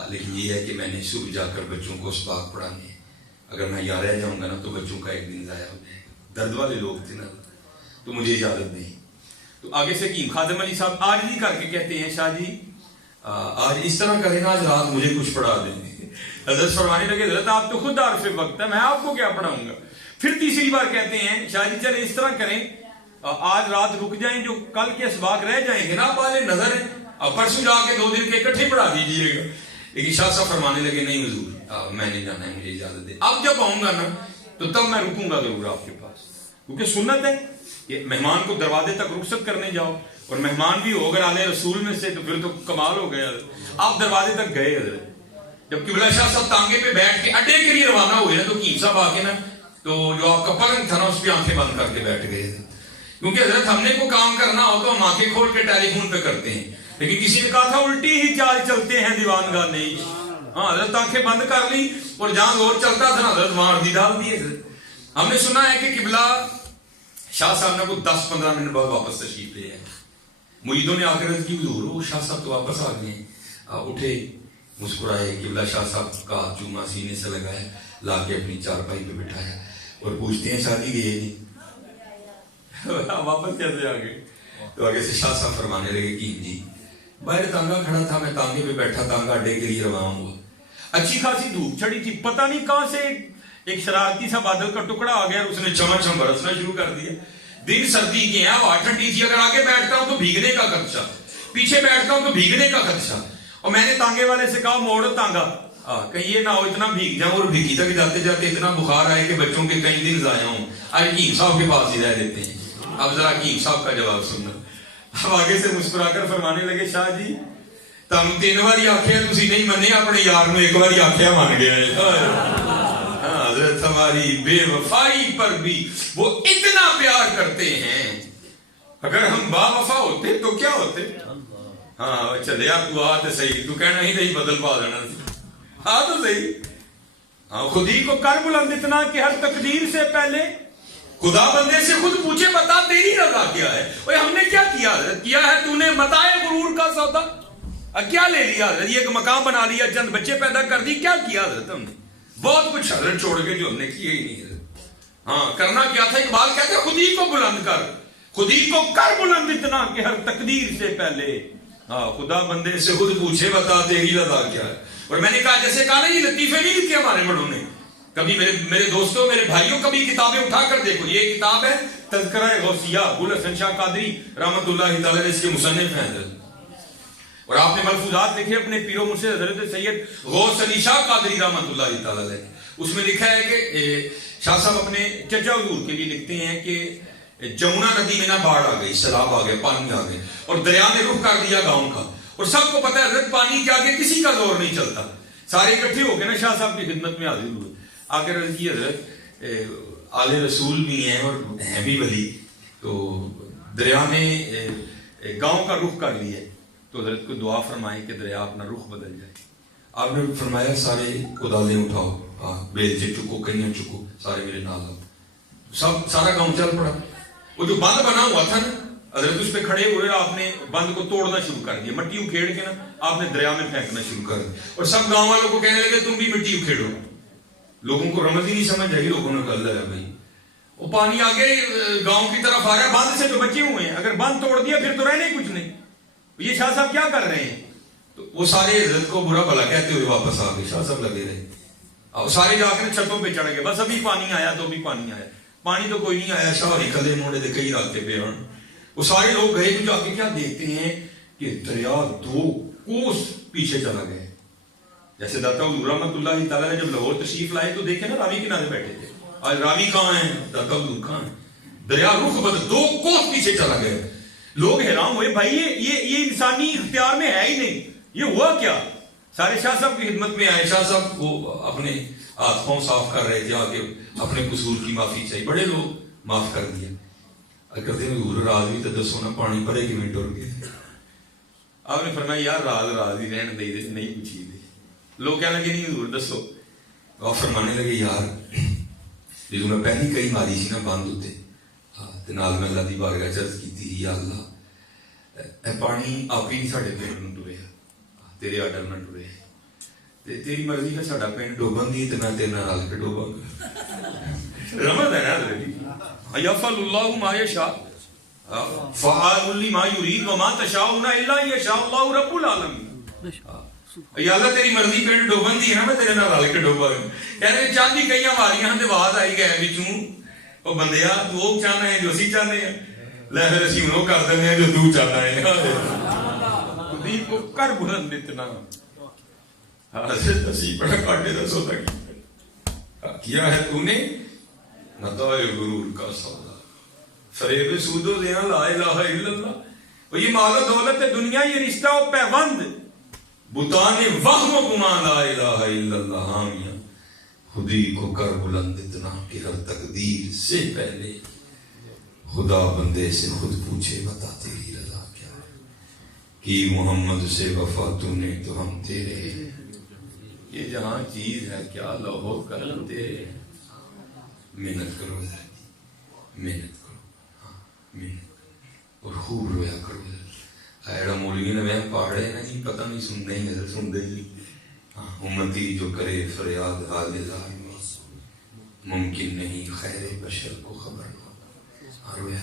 لیکن یہ ہے کہ میں نے صبح جا کر بچوں کو اسباق پڑھانے ہیں، اگر میں یہاں رہ جاؤں گا نا تو بچوں کا ایک دن ضائع ہو جائے گا. درد والے لوگ تھے نا، تو مجھے اجازت نہیں. تو آگے سے حکیم خادم علی صاحب آج بھی کر کے کہتے ہیں شاہ جی آج اس طرح کریں نا، آج رات مجھے کچھ پڑھا دیں. حضرت فرمانے لگے حضرت آپ تو خود عارف وقت ہے، میں آپ کو کیا پڑھاؤں گا. پھر تیسری بار کہتے ہیں شاہ جی چلے اس طرح کریں آج رات رک جائیں، جو کل کے اسباق رہ جائیں گے نا والے نظر ہیں، اب پرسوں جا کے 2 دن کے اکٹھے پڑھا دیجیے گا. لیکن شاہ صاحب فرمانے لگے نہیں حضور میں نہیں جانا ہے، مجھے اجازت دے. اب جب آؤں گا نا تو تب میں رکوں گا ضرور آپ کے پاس، کیونکہ سنت ہے کہ مہمان کو دروازے تک رخصت کرنے جاؤ، اور مہمان بھی ہو اگر آلے رسول میں سے تو پھر تو کمال ہو گیا. آپ دروازے تک گئے حضرت، جب قبلہ شاہ صاحب تانگے پہ بیٹھ کے اڈے کے لیے روانہ ہوئے نا تو حکیم صاحب آ کے نا تو جو آپ کا پلنگ تھا نا اس پہ آنکھیں بند کر کے بیٹھ گئے تھے. کیونکہ حضرت ہم نے کوئی کام کرنا ہو تو ہم آنکھیں کھول کے ٹیلی فون پہ کرتے ہیں، لیکن کسی نے کہا تھا الٹی ہی چال چلتے ہیں دیوان گاہ نہیں. ہاں حضرت آنکھیں بند کر لی اور جہاں زور چلتا تھا حضرت وہاں عرضی ڈال دیے. ہم نے سنا ہے کہ قبلہ شاہ صاحب نے کوئی 10-15 منٹ بعد واپس تشریف لے آئے. مریدوں نے آ کر عرض کی حضور وہ شاہ صاحب تو واپس آ گئے ہیں. اٹھے مسکرائے، قبلہ شاہ صاحب کا چوما سینے سے لگایا، لا کے اپنی چارپائی پہ بٹھایا اور پوچھتے ہیں شادی گئے نہیں واپس کیسے آ گئے. تو آگے سے شاہ صاحب فرمانے لگے کہ جی باہر تانگا کھڑا تھا، میں تانگے پہ بیٹھا، تانگا اڈے کے لیے روانہ ہوا، اچھی خاصی دھوپ چڑھی تھی، پتہ نہیں کہاں سے ایک شرارتی سا بادل کا ٹکڑا آ گیا، اس نے چمچم برسنا شروع کر دیا. دن سردی کے ہیں، ہوا ٹھنڈی تھی، اگر آگے بیٹھتا ہوں تو بھیگنے کا خدشہ، پیچھے بیٹھتا ہوں تو بھیگنے کا خدشہ. اور میں نے تانگے والے سے کہا موڑ تانگا، کہیں یہ نہ ہو اتنا بھیگ جاؤں اور بھیگی تک جاتے جاتے اتنا بخار آئے کہ بچوں کے کئی دن ضائع ہوں. آج حکیم صاحب کے پاس ہی رہ لیتے ہیں. اب ذرا حکیم صاحب کا جواب سننا. اب آگے سے مسکرا کر فرمانے لگے شاہ جی تم 3 بار آخیا تھی نہیں منے، اپنے یار نے 1 بار آخیا مان گیا ہے. حضرت ہماری بے وفائی پر بھی وہ اتنا پیار کرتے ہیں، اگر ہم با وفا ہوتے تو کیا ہوتے. ہاں چلے آپ تو آ تو صحیح، تو کہنا ہی نہیں بدل پا دینا، ہاں تو صحیح. ہاں خود ہی کو کر بلند اتنا کہ ہر تقدیر سے پہلے خدا بندے سے خود پوچھے بتا تیری رضا کیا ہے. اوے ہم نے کیا کیا حضرت؟ کیا ہے تو نے متاع غرور کا سودا، کیا لے لیا حضرت؟ یہ ایک مقام بنا لیا، چند بچے پیدا کر دی، کیا کیا حضرت ہم نے؟ بہت کچھ حضرت چھوڑ کے جو ہم نے کیا ہی نہیں حضرت. ہاں کرنا کیا تھا؟ اقبال کہتے ہیں خود ہی کو بلند کر، خود ہی کو کر بلند اتنا کہ ہر تقدیر سے پہلے ہاں خدا بندے سے خود پوچھے بتا تیری رضا کیا ہے. اور میں نے کہا جیسے کہا نا یہ لطیفے نہیں لکھے ہمارے بڑوں نے، کبھی میرے دوستوں میرے بھائیوں کبھی کتابیں اٹھا کر دیکھو، یہ کتاب ہے تذکرہ غوثیہ، ابو الحسن شاہ قادری رحمۃ اللہ تعالی علیہ اس کے مصنف ہیں حضرت. اور آپ نے ملفوظات لکھے اپنے پیرو مرشد حضرت سید غوث علی شاہ قادری رحمۃ اللہ تعالی علیہ. اس میں لکھا ہے کہ شاہ صاحب اپنے چچا حضور کے لیے لکھتے ہیں کہ جمنا ندی میں نہ باڑھ آ گئی، سیلاب آ گیا، پانی آ گئے اور دریا نے رخ کر دیا گاؤں کا. اور سب کو پتہ ہے حضرت پانی کے آگے کسی کا زور نہیں چلتا. سارے اکٹھے ہو کے نا شاہ صاحب کی خدمت میں حاضر ہوئے. آگے رضی کی حضرت آل رسول بھی ہیں اور ہیں بھی ولی، تو دریا نے گاؤں کا رخ کر لیا، تو حضرت کو دعا فرمائے کہ دریا اپنا رخ بدل جائے. آپ نے فرمایا سارے کدالیں اٹھاؤ، بیلچے چکو، کئیاں چکو، سارے میرے نال آؤ. سب سارا گاؤں چل پڑا. وہ جو بند بنا ہوا تھا نا حضرت اس پہ کھڑے ہوئے، آپ نے بند کو توڑنا شروع کر دیا، مٹی اکھیڑ کے نا آپ نے دریا میں پھینکنا شروع کر دیا. اور سب گاؤں والوں کو کہنے لگے تم بھی مٹی اکھیڑو. لوگوں کو رمز ہی نہیں سمجھ آئی، لوگوں نے کہا ہے بھائی وہ پانی آگے گاؤں کی طرف آ رہا ہے، بند سے تو بچے ہوئے ہیں، اگر بند توڑ دیا پھر تو رہنے کچھ نہیں. یہ شاہ صاحب کیا کر رہے ہیں؟ تو وہ سارے حضرت کو برا بھلا کہتے ہوئے واپس آ گئے. شاہ صاحب لگے رہے اور سارے جا کر چھتوں پہ چڑھ گئے. بس ابھی پانی آیا تو بھی پانی آیا، پانی تو کوئی نہیں آیا. شاہ کلے موڑے دے کئی راستے پہ آن. وہ سارے لوگ گئے تو جا کے کیا دیکھتے ہیں کہ دریا 2 کوس پیچھے چلا گیا. جیسے داتا حضور رحمۃ اللہ تعالیٰ نے جب لاہور تشریف لائے تو دیکھے نا راوی کنارے بیٹھے تھے. آج راوی کہاں ہیں؟ داتا حضور کہاں ہیں؟ دریا رخ بدل 2 کوس پیچھے چلا گیا. لوگ حیران ہوئے بھائی یہ انسانی اختیار میں ہے ہی نہیں، یہ ہوا کیا؟ سارے شاہ صاحب کی خدمت میں آئے. شاہ صاحب وہ اپنے ہاتھ پاؤں صاف کر رہے تھے, آ کے اپنے قصور کی معافی چاہیے. بڑے لوگ معاف کر دیا کرتے ہیں, حضور راز بھی تو دسو نا, پانی پڑے گی میں ٹر گئے. آپ نے فرمایا یار راز ہی رہن دے, نہیں پوچھی دے. لوگ کہنے لگے نہیں حضور دسو. آپ فرمانے لگے یار جدو میں پہلی کئی ماری سی نا بند ہوتے نال میں اللہ دی بارگاہ چرچ کی تھی, یا اللہ اے پانی آپ ہی نہیں ساڈے پنڈ نوں ٹرے, تیرے آڈر نہ ٹرے, تیری مرضی کا ساڈا پنڈ ڈوبن دی تے میں تیرے نال رل کے ڈوباں گا. رحمت ہے نا حضرت, یفعل اللہ ما یشاء فعال لما یرید وما تشاءون الا یشاء اللہ رب العالمین. یا اللہ تیری مرضی پنڈ ڈوبن دی ہے نا, میں تیرے نال رل کے ڈوباں گا. کہنے چاندی کئی ماریاں تے آواز آئی گئے وچوں او بندیا تو وہ چاہنا ہے جو اسی چاہتے ہیں, لے پھر اسی وہ کر دینے ہیں جو تو چاہتا ہے. خودی کو کر بلند اتنا حضرت اسی بڑا کاٹے دا سودا کیا ہے تو نے, متاع غرور کا سودا, فریب سود و زنا, لا الہ الا اللہ. وہ یہ مال و دولت دنیا, یہ رشتہ و پیوند, بتان وہم و گمان, لا الہ الا اللہ. حامیاں خودی کو کر بلند اتنا کہ ہر تقدیر سے پہلے خدا بندے سے خود پوچھے بتا تیری رضا کیا ہے, کہ محمد سے وفا تو نے تو ہم تیرے, یہ جہاں چیز ہے کیا لوہو کرم تیرے. محنت کرو محنت کرو, ہاں محنت کرو, اور خوب رویا کرو. ایڑا مولوی نے میں پاڑے نا نہیں پتہ نہیں سن نہیں نظر سن دے نہیں. امتی جو کرے فریاد حال زار میں ممکن نہیں خیر بشر کو خبر ہو. رویا.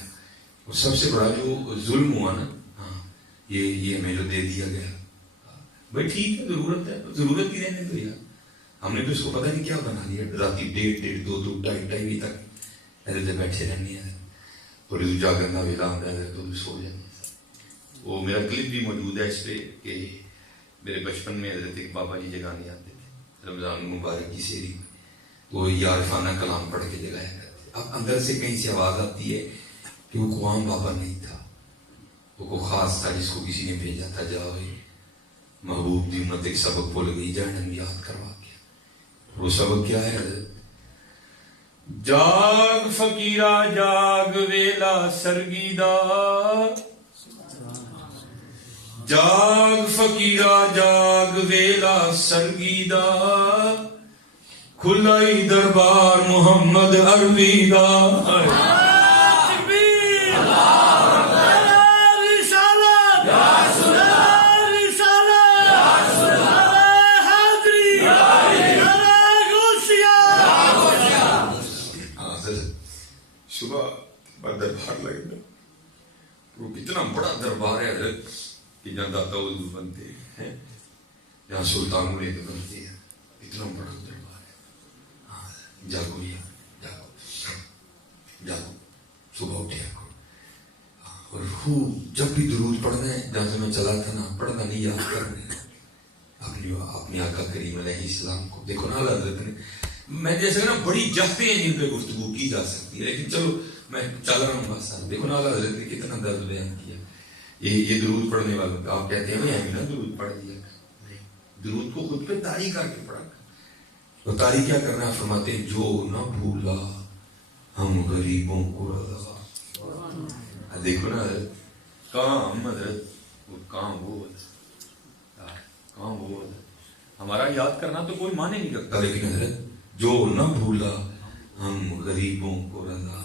اور سب سے بڑا جو ظلم ہوا نا, ہاں یہ ہمیں جو دے دیا گیا, بھائی ٹھیک ہے ضرورت ہے, ضرورت کی رہنے تو یار, ہم نے تو اس کو پتہ نہیں کیا بنا دیا. راتی 1:30 2 2 2:30 بجے تک ایسے بیٹھے رہنے ہیں, اور جاگرنا ویلا آتا ہے تو سو جانے. وہ میرا کلپ بھی موجود ہے اس پہ کہ میرے بچپن میں حضرت ایک بابا جی جگانے آتے تھے رمضان مبارک کی سیری, وہ عارفانہ کلام پڑھ کے جگایا کرتے. اب اندر سے کہیں سے آواز آتی ہے کہ وہ کوئی عام بابا نہیں تھا, وہ کوئی خاص تھا جس کو کسی نے بھیجا تھا, جاؤ محبوب دی امت ایک سبق بول گئی, جہنم یاد کروا گیا. وہ سبق کیا ہے حضرت؟ جاگ فقیرا جاگ ویلا سرگیدا, جاگ فقیرا جاگ ویلا سرگیدا, کھلائی دربار محمد عربی دا. صبح دربار لگے, وہ کتنا بڑا دربار ہے حضرت کہ جہاں داتا حضور بنتے ہیں, جہاں سلطان مرید بنتے ہیں, اتنا بڑا دربار ہے. جاگو جاگو جاگو, صبح اٹھیا کرو. اور خوب جب بھی درود پڑھنا ہے, جہاں سے میں چلا تھا نا, پڑھنا نہیں یاد کرنا اپنے آقا کریم علیہ السلام کو. دیکھو نا حضرت نے, میں جیسے نا بڑی جہتیں ہیں جن پہ گفتگو کی جا سکتی ہے, لیکن چلو میں چل رہا ہوں بس. دیکھو نا حضرت نے کتنا درد بیان کیا. یہ درود پڑھنے والوں آپ کہتے ہیں ہمیں نا درود پڑھ دیا, درود کو خود پہ طاری کر کے پڑھا. تو طاری کیا کرنا, فرماتے ہیں جو نہ بھولا ہم غریبوں کو رضا. دیکھو نا حضرت کہاں ہم حضرت, کہاں وہ کہاں وہ, ہمارا یاد کرنا تو کوئی مانے نہیں کرتا, لیکن حضرت جو نہ بھولا ہم غریبوں کو رضا,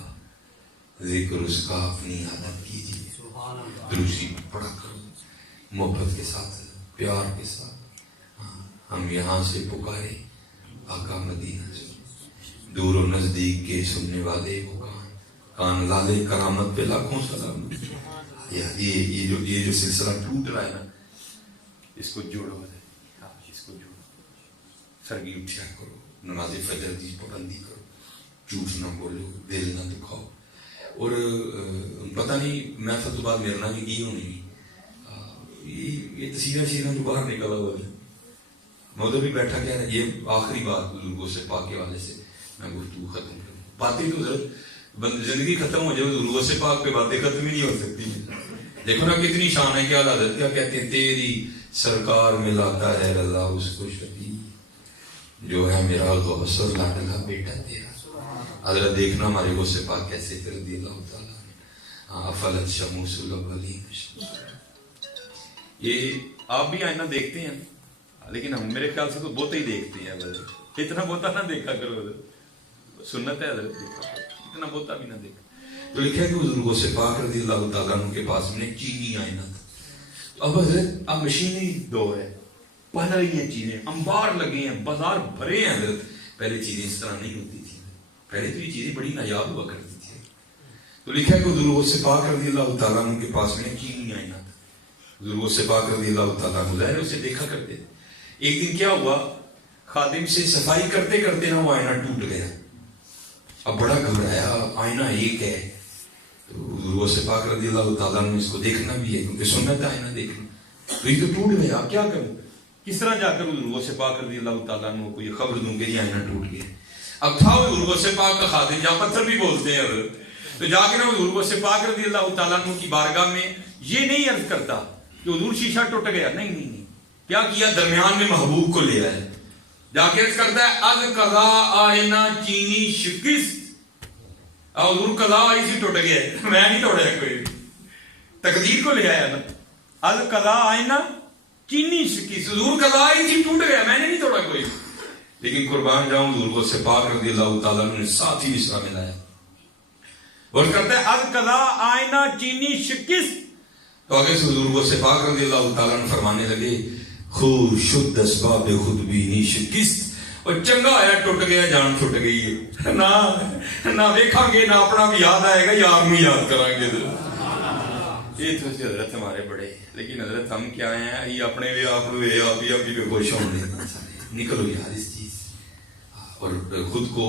ذکر اس کا اپنی عادت کیجیے. دروشی پڑھا کرو محبت کے ساتھ, پیار کے ساتھ. ہم یہاں سے پکارے آقا مدینہ سے, دور و نزدیک کے سننے والے وہ کان لالے کرامت پہ لاکھوں سلام. یہ جو سلسلہ ٹوٹ رہا ہے نا, اس کو جوڑو, اس کو جوڑو. سرگی اٹھیا کرو, نماز فجر کی پابندی کرو, جھوٹ نہ بولو, دل نہ دکھاؤ. اور پتہ نہیں محفل تو بعد میرے نام بھی کی ہونی, یہ تصویریں شیریں جو باہر نکلا ہوا ہے, میں ادھر بھی بیٹھا کیا, یہ آخری بات بزرگوں سے پاک کے والے سے میں گفتگو ختم کروں. باتیں تو ضرورت زندگی ختم ہو جائے, بزرگوں سے پاک پہ باتیں ختم ہی نہیں ہو سکتی. دیکھو نا کتنی شان ہے, کیا حضرت کیا کہتے ہیں, تیری سرکار میں لاتا ہے رضا اس کو شفیع، جو ہے میرا غوث اور لاڈلا بیٹا تیرا۔ حضرت دیکھنا ہمارے غوث پاک کیسے کر دی اللہ تعالیٰ، افلت شموس الاولین۔ یہ آپ بھی آئینہ دیکھتے ہیں لیکن ہم میرے خیال سے تو بہت ہی دیکھتے ہیں، اتنا بہتا نہ دیکھا کرو، سنت ہے حضرت دیکھا، اتنا بہتا بھی نہ دیکھا۔ تو لکھا ہے کہ حضور غوث پاک رضی اللہ تعالیٰ عنہ کے پاس میں چینی آئینہ تھا۔ اب حضرت اب مشینری دور ہے، بن رہی ہیں چیزیں، انبار لگے ہیں، بازار بھرے ہیں حضرت۔ پہلے چیزیں اس طرح نہیں ہوتی تھی، پہلے تو یہ چیزیں بڑی نایاب ہوا کرتی تھی۔ تو لکھا ہے کہ حضور غوث پاک رضی اللہ تعالیٰ عنہ کے پاس میں چینی آئینہ تھا۔ حضور غوث پاک رضی اللہ تعالیٰ عنہ ظاہر اسے دیکھا کرتے تھے۔ ایک دن کیا ہوا، خادم سے صفائی کرتے کرتے نا وہ آئینہ ٹوٹ گیا۔ اب بڑا گھبرایا، آئینہ ایک ہے، تو حضور غوث پاک رضی اللہ تعالیٰ عنہ اس کو دیکھنا بھی ہے کیونکہ سنت ہے آئینہ دیکھنا، تو یہ تو ٹوٹ گیا، اب کیا کروں؟ کس طرح جا کر حضور غوث پاک رضی اللہ تعالیٰ عنہ کو یہ خبر خبر دوں کہ یہ آئینہ ٹوٹ گیا۔ اب تھا حضور غوث پاک کا خادم، جہاں پتھر بھی بولتے ہیں حضرت، تو جا کے نا حضور غوث پاک رضی اللہ تعالیٰ عنہ کی بارگاہ میں یہ نہیں عرض کرتا کہ حضور شیشہ ٹوٹ گیا، نہیں نہیں نہیں، کیا کیا، درمیان میں محبوب کو لے آئے، جا کے عرض کرتا ہے از قضا آئینہ چینی شکست، حضور قضا آئی سی ٹوٹ گیا، میں نہیں توڑا کوئی، تقدیر کو لے آیا نا، از قضا آئینہ چینی شکست، حضور قضا آئی تھی ٹوٹ گیا، میں نے نہیں توڑا کوئی۔ لیکن قربان جاؤں حضور غوث پاک رضی اللہ تعالیٰ عنہ نے ساتھ ہی مصرع میں لایا اور کرتا ہے از قضا آئینہ چینی شکست، تو آگے سے حضور غوث پاک رضی اللہ تعالیٰ عنہ فرمانے لگے خود شد اسباب خود بینی شکست، اور چنگا آیا ٹوٹ گیا، جان ٹوٹ گئی ہے، نہ دیکھا گے نہ اپنا بھی یاد آئے گا، یار میں یاد کریں گے۔ یہ تو حضرت ہمارے بڑے، لیکن حضرت ہم کیا ہیں، یہ اپنے بھی آپ لوگ آپ بھی پہ خوش ہوں گے، نکلو یار اس چیز، اور خود کو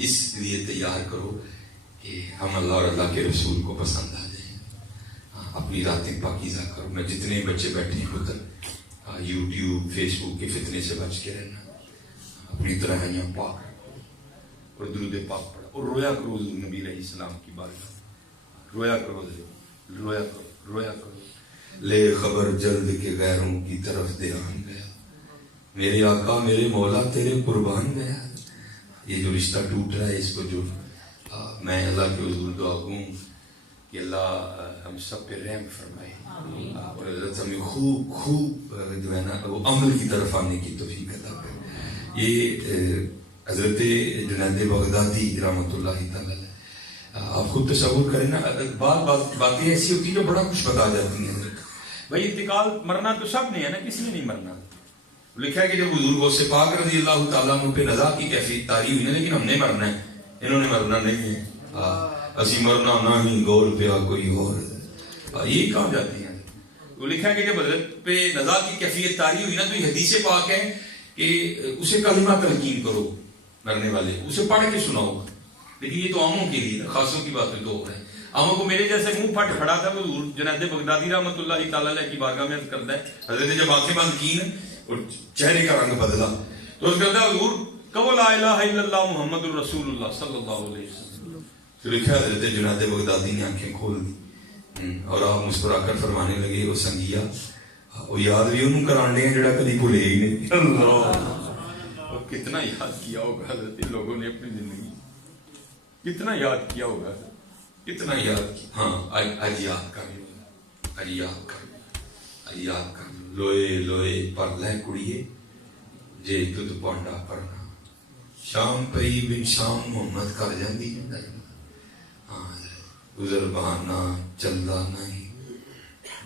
اس لیے تیار کرو کہ ہم اللہ اور اللہ کے رسول کو پسند آ جائیں، اپنی راتیں پاکیزہ کرو۔ میں جتنے بچے بیٹھے ہیں ادھر یوٹیوب فیس بک کے فتنے سے بچ کے رہنا، اپنی تنہائیاں پاک رکھو اور درود پاک پڑھو اور رویا کرو حضور نبی علیہ السلام کی بارگاہ، رویا کرو رویا کرو رویا کرو۔ لے خبر جلد کے غیروں کی طرف دھیان گیا، میرے آقا میرے مولا تیرے قربان گیا۔ یہ جو رشتہ ٹوٹ رہا ہے اس کو جو میں اللہ کے حضور دعا گوں کہ اللہ ہم سب پہ رحم فرمائے اور حضرت ہمیں خوب خوب جو ہے نا وہ عمل کی طرف آنے کی توفیق عطا کرے۔ یہ حضرت جنید بغدادی رحمۃ اللہ تعالی آپ خود تصور کریں نا، باتیں ایسی ہوتی ہیں جو بڑا کچھ بتا جاتی ہیں۔ بھائی انتقال مرنا تو سب نے ہے نا، کسی نے نہیں مرنا۔ لکھا ہے کہ جب حضور غوث پاک رضی اللہ تعالیٰ عنہ پہ رضا کی کیفیت طاری ہوئی نا، لیکن ہم نے مرنا ہے، انہوں نے مرنا نہیں ہے، اسی مرنا نہ ہی گول پہ کوئی اور، یہی کہاں جاتی ہیں۔ وہ لکھا ہے کہ جب حضرت پہ رضا کی کیفیت طاری ہوئی نا، تو یہ حدیث پاک ہے کہ اسے کلمہ تلقین کرو، مرنے والے اسے پڑھ کے سناؤ، لیکن یہ تو عاموں کے لیے، خاصوں کی باتیں تو ہو رہے ہیں۔ عاموں کو میرے جیسے منہ پھٹ کھڑا تھا، وہ حضور جنید بغدادی رحمۃ اللہ تعالی علیہ کی بارگاہ میں عرض کرتا ہے، حضرت جب آنکھیں بند کی اور چہرے کا رنگ بدلا تو اس کہتا ہے حضور کہو لا الہ الا اللہ محمد الرسول اللہ صلی اللہ علیہ وسلم۔ تو لکھا ہے حضرت جنید بغدادی نے آنکھیں کھول دی اور آپ مسکرا کر فرمانے لگے وہ سنگیا وہ یاد بھی انہوں کران لے جڑا کدی بھولے ہی نہیں۔ اور کتنا یاد کیا ہوگا حضرت لوگوں نے اپنی زندگی، کتنا یاد کیا ہوگا، کتنا یاد کیا۔ ہاں اج یاد کر لو، اج یاد کر لو، اج یاد کر لو۔ لوئے لوئے پر لے کڑیے جے تد پانڈا پڑھنا، شام پئی بن شام محمد کر جاندی ہے۔ ہاں گزر بہانا چلدا نہیں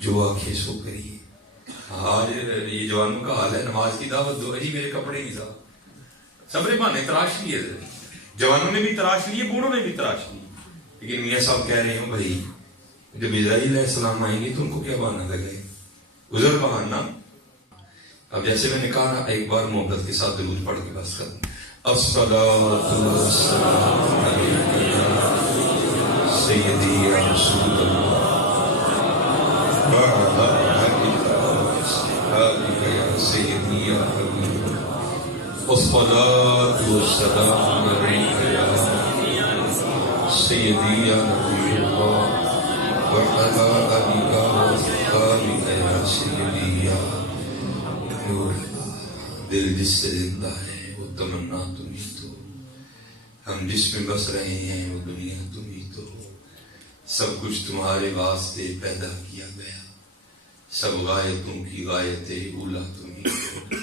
جو آنکھیں سو کریے۔ آج یہ جوانوں کا حال ہے، نماز کی دعوت دو، اجی میرے کپڑے نہیں صاحب، سبرے بہانے تراش لیے، جوانوں نے بھی تراش لیے، بوڑھوں نے بھی تراش لیے، لیکن میاں صاحب کہہ رہے ہیں بھائی جب اسرائیل علیہ السلام آئیں گے تو ان کو کیا بہانا لگے، گزر بہانا۔ اب جیسے میں نے کہا نا، ایک بار محبت کے ساتھ درود پڑھ کے بس کر دیں، الصلاۃ والسلام علیک یا سیدی یا رسول اللہ وعلی آلک یا سیدی یا حبیب اللہ، الصلاۃ والسلام علیک یا سیدی یا نبی اللہ وعلی آلک یا سیدی یا نور دل جس سے زندہ ہے وہ تمنا تم ہی تو، ہم جس میں بس رہے ہیں وہ دنیا تم ہی تو، سب کچھ تمہارے واسطے پیدا کیا گیا، سب غایتوں کی غایت اولا تم ہی تو،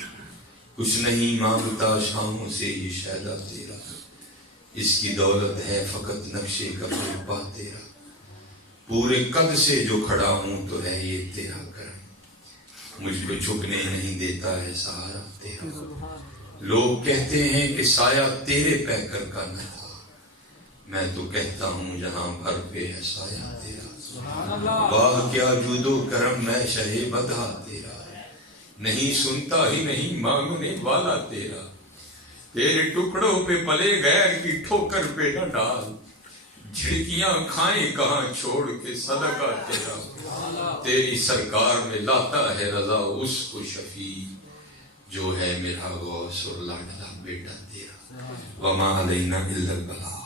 کچھ نہیں مانگتا شاموں سے یہ شیدا تیرا، اس کی دولت ہے فقط نقشے کا پا تیرا، پورے قد سے جو کھڑا ہوں تو ہے یہ تیرا کرم، مجھ کو جھکنے نہیں دیتا ہے سہارا تیرا، لوگ کہتے ہیں کہ سایہ تیرے پیکر کا نہ تھا، میں تو کہتا ہوں جہاں بھر پہ ہے سایہ تیرا، واہ کیا جود و کرم میں شہ بدھا تیرا، نہیں سنتا ہی نہیں مانگنے والا تیرا، تیرے ٹکڑوں پہ پلے غیر کی ٹھوکر پہ نہ ڈال، جھڑکیاں کھائیں کہاں چھوڑ کے صدقہ تیرا، تیری سرکار میں لاتا ہے رضا اس کو شفیع، جو ہے میرا غوث اور لاڈلا بیٹا تیرا، وما علینا الا البلاغ۔